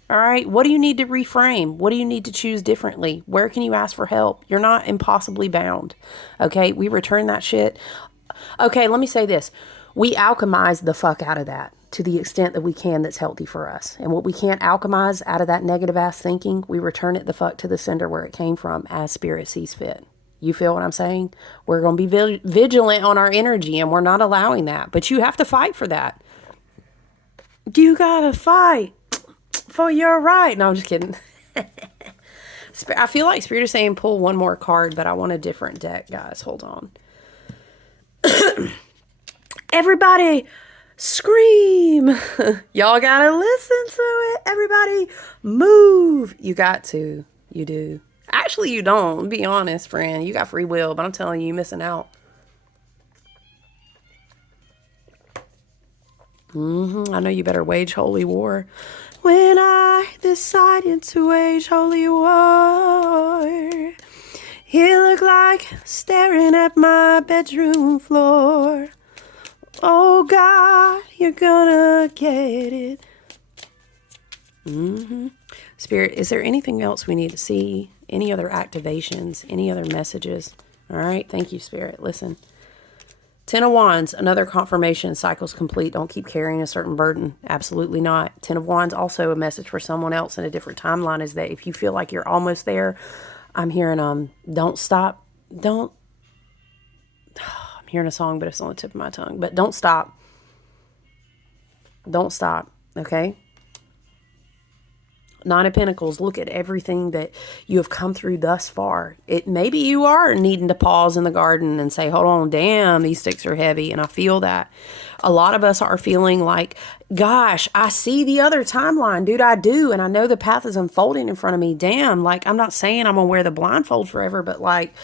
All right. What do you need to reframe? What do you need to choose differently? Where can you ask for help? You're not impossibly bound. Okay. We return that shit. Okay. Let me say this. We alchemize the fuck out of that to the extent that we can that's healthy for us. And what we can't alchemize out of that negative ass thinking, we return it the fuck to the sender where it came from as Spirit sees fit. You feel what I'm saying? We're going to be vigilant on our energy and we're not allowing that. But you have to fight for that. You got to fight for your right. No, I'm just kidding. I feel like Spirit is saying pull one more card, but I want a different deck, guys. Hold on. Everybody scream. Y'all gotta listen to it. Everybody move. You got to. You do. Actually, you don't. Be honest, friend. You got free will, but I'm telling you, you're missing out. I know you better wage holy war. When I decided to wage holy war, it looked like staring at my bedroom floor. Oh God, you're gonna get it. Spirit, is there anything else we need to see? Any other activations? Any other messages? All right, thank you, Spirit. Listen. 10 of Wands, another confirmation. Cycle's complete. Don't keep carrying a certain burden. Absolutely not. 10 of Wands, also a message for someone else in a different timeline, is that if you feel like you're almost there, I'm hearing, don't stop. Don't. Hearing a song, but it's on the tip of my tongue. But don't stop. Don't stop. Okay? 9 of Pentacles. Look at everything that you have come through thus far. Maybe you are needing to pause in the garden and say, hold on, damn, these sticks are heavy. And I feel that. A lot of us are feeling like, gosh, I see the other timeline. Dude, I do. And I know the path is unfolding in front of me. Damn. Like, I'm not saying I'm going to wear the blindfold forever, but like,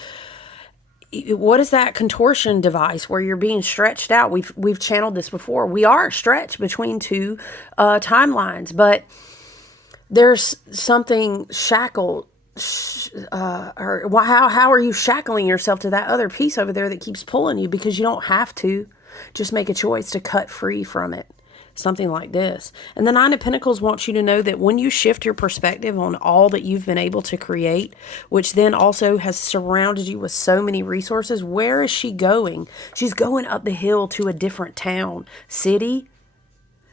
what is that contortion device where you're being stretched out? We've channeled this before. We are stretched between two timelines, but there's something shackled. Or how are you shackling yourself to that other piece over there that keeps pulling you? Because you don't have to. Just make a choice to cut free from it. Something like this. And the 9 of Pentacles wants you to know that when you shift your perspective on all that you've been able to create, which then also has surrounded you with so many resources, where is she going? She's going up the hill to a different town, city.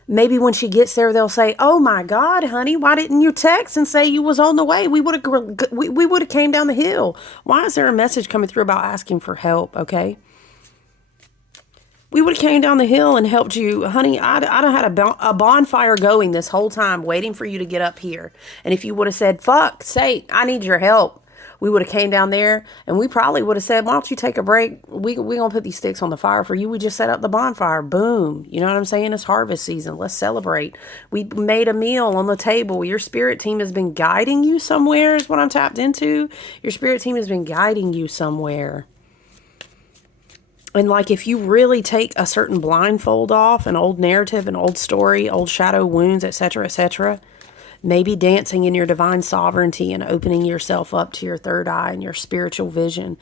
Maybe when she gets there, they'll say, oh my God, honey, why didn't you text and say you was on the way? We would have came down the hill. Why is there a message coming through about asking for help? Okay. We would have came down the hill and helped you. Honey, I'd have had a bonfire going this whole time waiting for you to get up here. And if you would have said, fuck sake, I need your help, we would have came down there and we probably would have said, why don't you take a break? We going to put these sticks on the fire for you. We just set up the bonfire. Boom. You know what I'm saying? It's harvest season. Let's celebrate. We made a meal on the table. Your spirit team has been guiding you somewhere is what I'm tapped into. Your spirit team has been guiding you somewhere. And like if you really take a certain blindfold off, an old narrative, an old story, old shadow wounds, etc., maybe dancing in your divine sovereignty and opening yourself up to your third eye and your spiritual vision,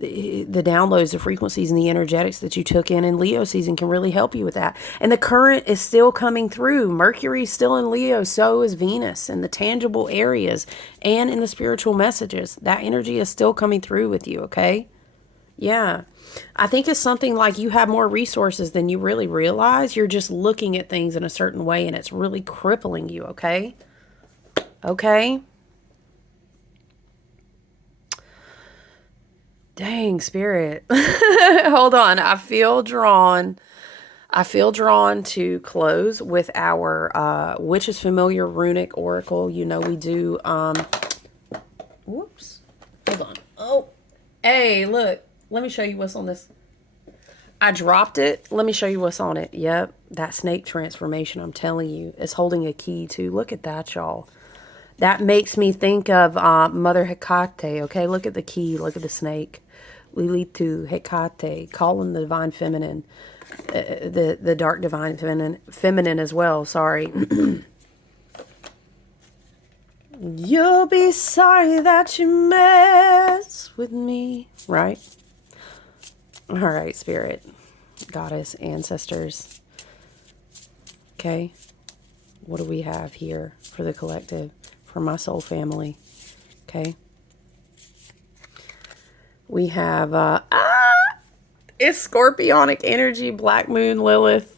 the downloads, the frequencies and the energetics that you took in Leo season can really help you with that. And the current is still coming through. Mercury's still in Leo, so is Venus in the tangible areas and in the spiritual messages. That energy is still coming through with you, okay? Yeah. I think it's something like you have more resources than you really realize. You're just looking at things in a certain way and it's really crippling you, okay? Okay? Dang, spirit. Hold on. I feel drawn to close with our Witch's Familiar Runic Oracle. You know we do whoops. Hold on. Oh. Hey, look. Let me show you what's on this. I dropped it. Let me show you what's on it. Yep. That snake transformation, I'm telling you, is holding a key too. Look at that, y'all. That makes me think of Mother Hecate. Okay, look at the key. Look at the snake. Lilitu, Hecate, calling the divine feminine. The dark divine feminine as well. Sorry. You'll be sorry that you mess with me. Right? All right, spirit, goddess, ancestors. Okay. What do we have here for the collective, for my soul family? Okay. We have, it's Scorpionic energy, Black Moon, Lilith,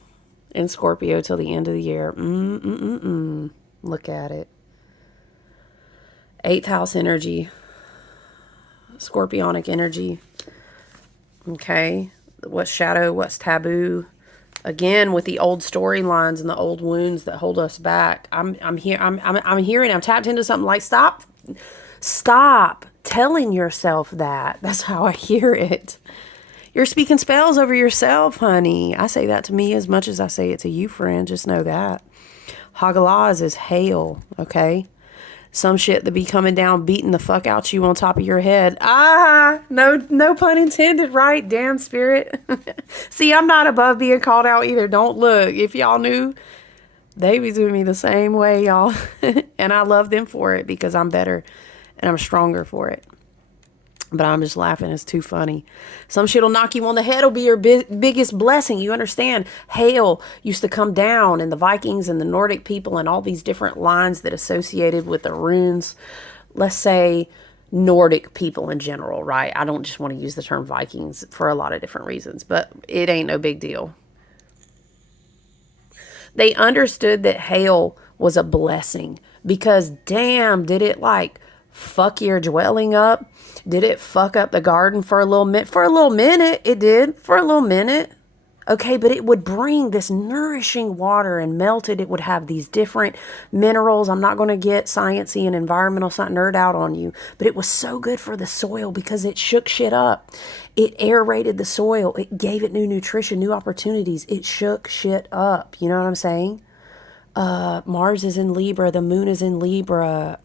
and Scorpio till the end of the year. Look at it. 8th house energy, Scorpionic energy. Okay, what's shadow, what's taboo? Again, with the old storylines and the old wounds that hold us back. I'm hearing, I'm tapped into something like stop telling yourself that. That's how I hear it. You're speaking spells over yourself, honey. I say that to me as much as I say it to you, friend. Just know that. Hagalaz is hail, okay? Some shit that be coming down, beating the fuck out you on top of your head. No pun intended, right? Damn, spirit. See, I'm not above being called out either. Don't look. If y'all knew, they be doing me the same way, y'all. And I love them for it because I'm better and I'm stronger for it. But I'm just laughing. It's too funny. Some shit will knock you on the head will be your biggest blessing. You understand? Hail used to come down, and the Vikings and the Nordic people and all these different lines that associated with the runes. Let's say Nordic people in general, right? I don't just want to use the term Vikings for a lot of different reasons, but it ain't no big deal. They understood that hail was a blessing because damn, did it like fuck your dwelling up? Did it fuck up the garden for a little minute? For a little minute, it did. For a little minute. Okay, but it would bring this nourishing water and melt it. It would have these different minerals. I'm not going to get sciencey and environmental nerd out on you, but it was so good for the soil because it shook shit up. It aerated the soil. It gave it new nutrition, new opportunities. It shook shit up. You know what I'm saying? Mars is in Libra. The moon is in Libra.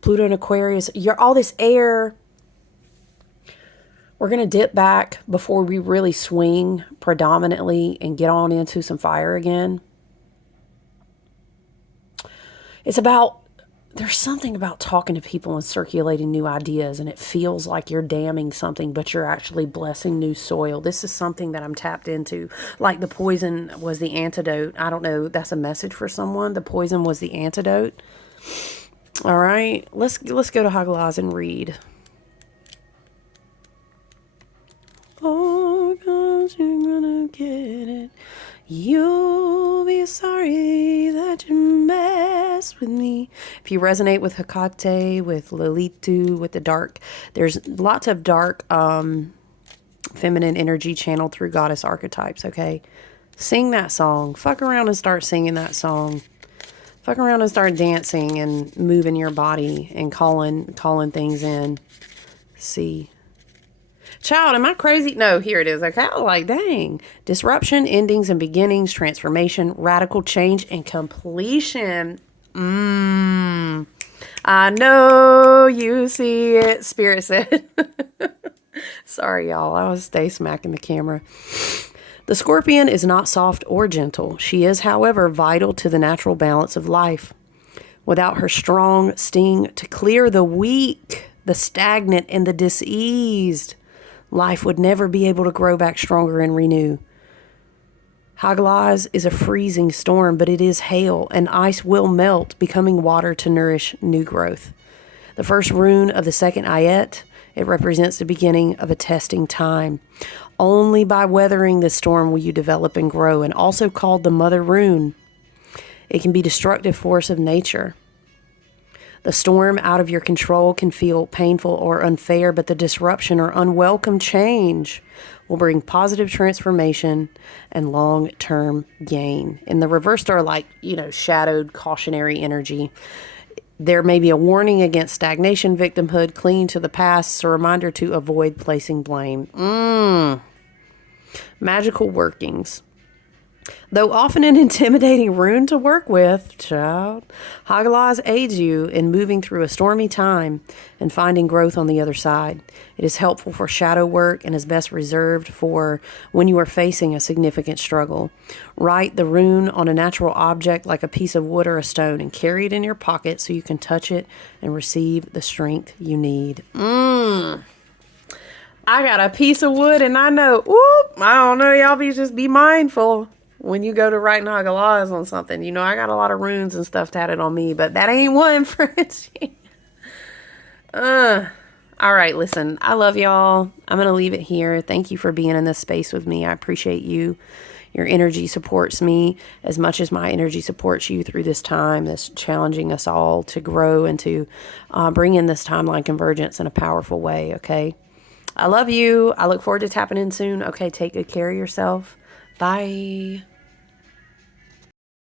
Pluto and Aquarius, you're all this air. We're going to dip back before we really swing predominantly and get on into some fire again. It's about, there's something about talking to people and circulating new ideas, and it feels like you're damning something, but you're actually blessing new soil. This is something that I'm tapped into. Like the poison was the antidote. I don't know, that's a message for someone. The poison was the antidote. All right, let's go to Hagalaz and read. Oh, gosh, you're gonna get it. You'll be sorry that you mess with me. If you resonate with Hecate, with Lilitu, with the dark, there's lots of dark feminine energy channeled through goddess archetypes, okay? Sing that song. Fuck around and start singing that song. Fuck around and start dancing and moving your body and calling things in. See. Child, am I crazy? No, here it is. Okay, I was like, dang. Disruption, endings and beginnings, transformation, radical change, and completion. I know you see it, Spirit said. Sorry, y'all. I was stay smacking the camera. The Scorpion is not soft or gentle. She is, however, vital to the natural balance of life. Without her strong sting to clear the weak, the stagnant, and the diseased, life would never be able to grow back stronger and renew. Hagalaz is a freezing storm, but it is hail, and ice will melt, becoming water to nourish new growth. The first rune of the second ayat, it represents the beginning of a testing time. Only by weathering the storm will you develop and grow, and also called the mother rune. It can be destructive force of nature. The storm out of your control can feel painful or unfair, but the disruption or unwelcome change will bring positive transformation and long-term gain. In the reverse are like, shadowed cautionary energy. There may be a warning against stagnation, victimhood, clinging to the past, a reminder to avoid placing blame. Magical workings. Though often an intimidating rune to work with, child, Hagalaz aids you in moving through a stormy time and finding growth on the other side. It is helpful for shadow work and is best reserved for when you are facing a significant struggle. Write the rune on a natural object like a piece of wood or a stone and carry it in your pocket so you can touch it and receive the strength you need. I got a piece of wood and I know, I don't know, y'all just be mindful. When you go to write Hagalaz on something, I got a lot of runes and stuff tatted on me, but that ain't one, Frenchie. All right, listen, I love y'all. I'm going to leave it here. Thank you for being in this space with me. I appreciate you. Your energy supports me as much as my energy supports you through this time, this challenging us all to grow and to bring in this timeline convergence in a powerful way, okay? I love you. I look forward to tapping in soon. Okay, take good care of yourself. Bye.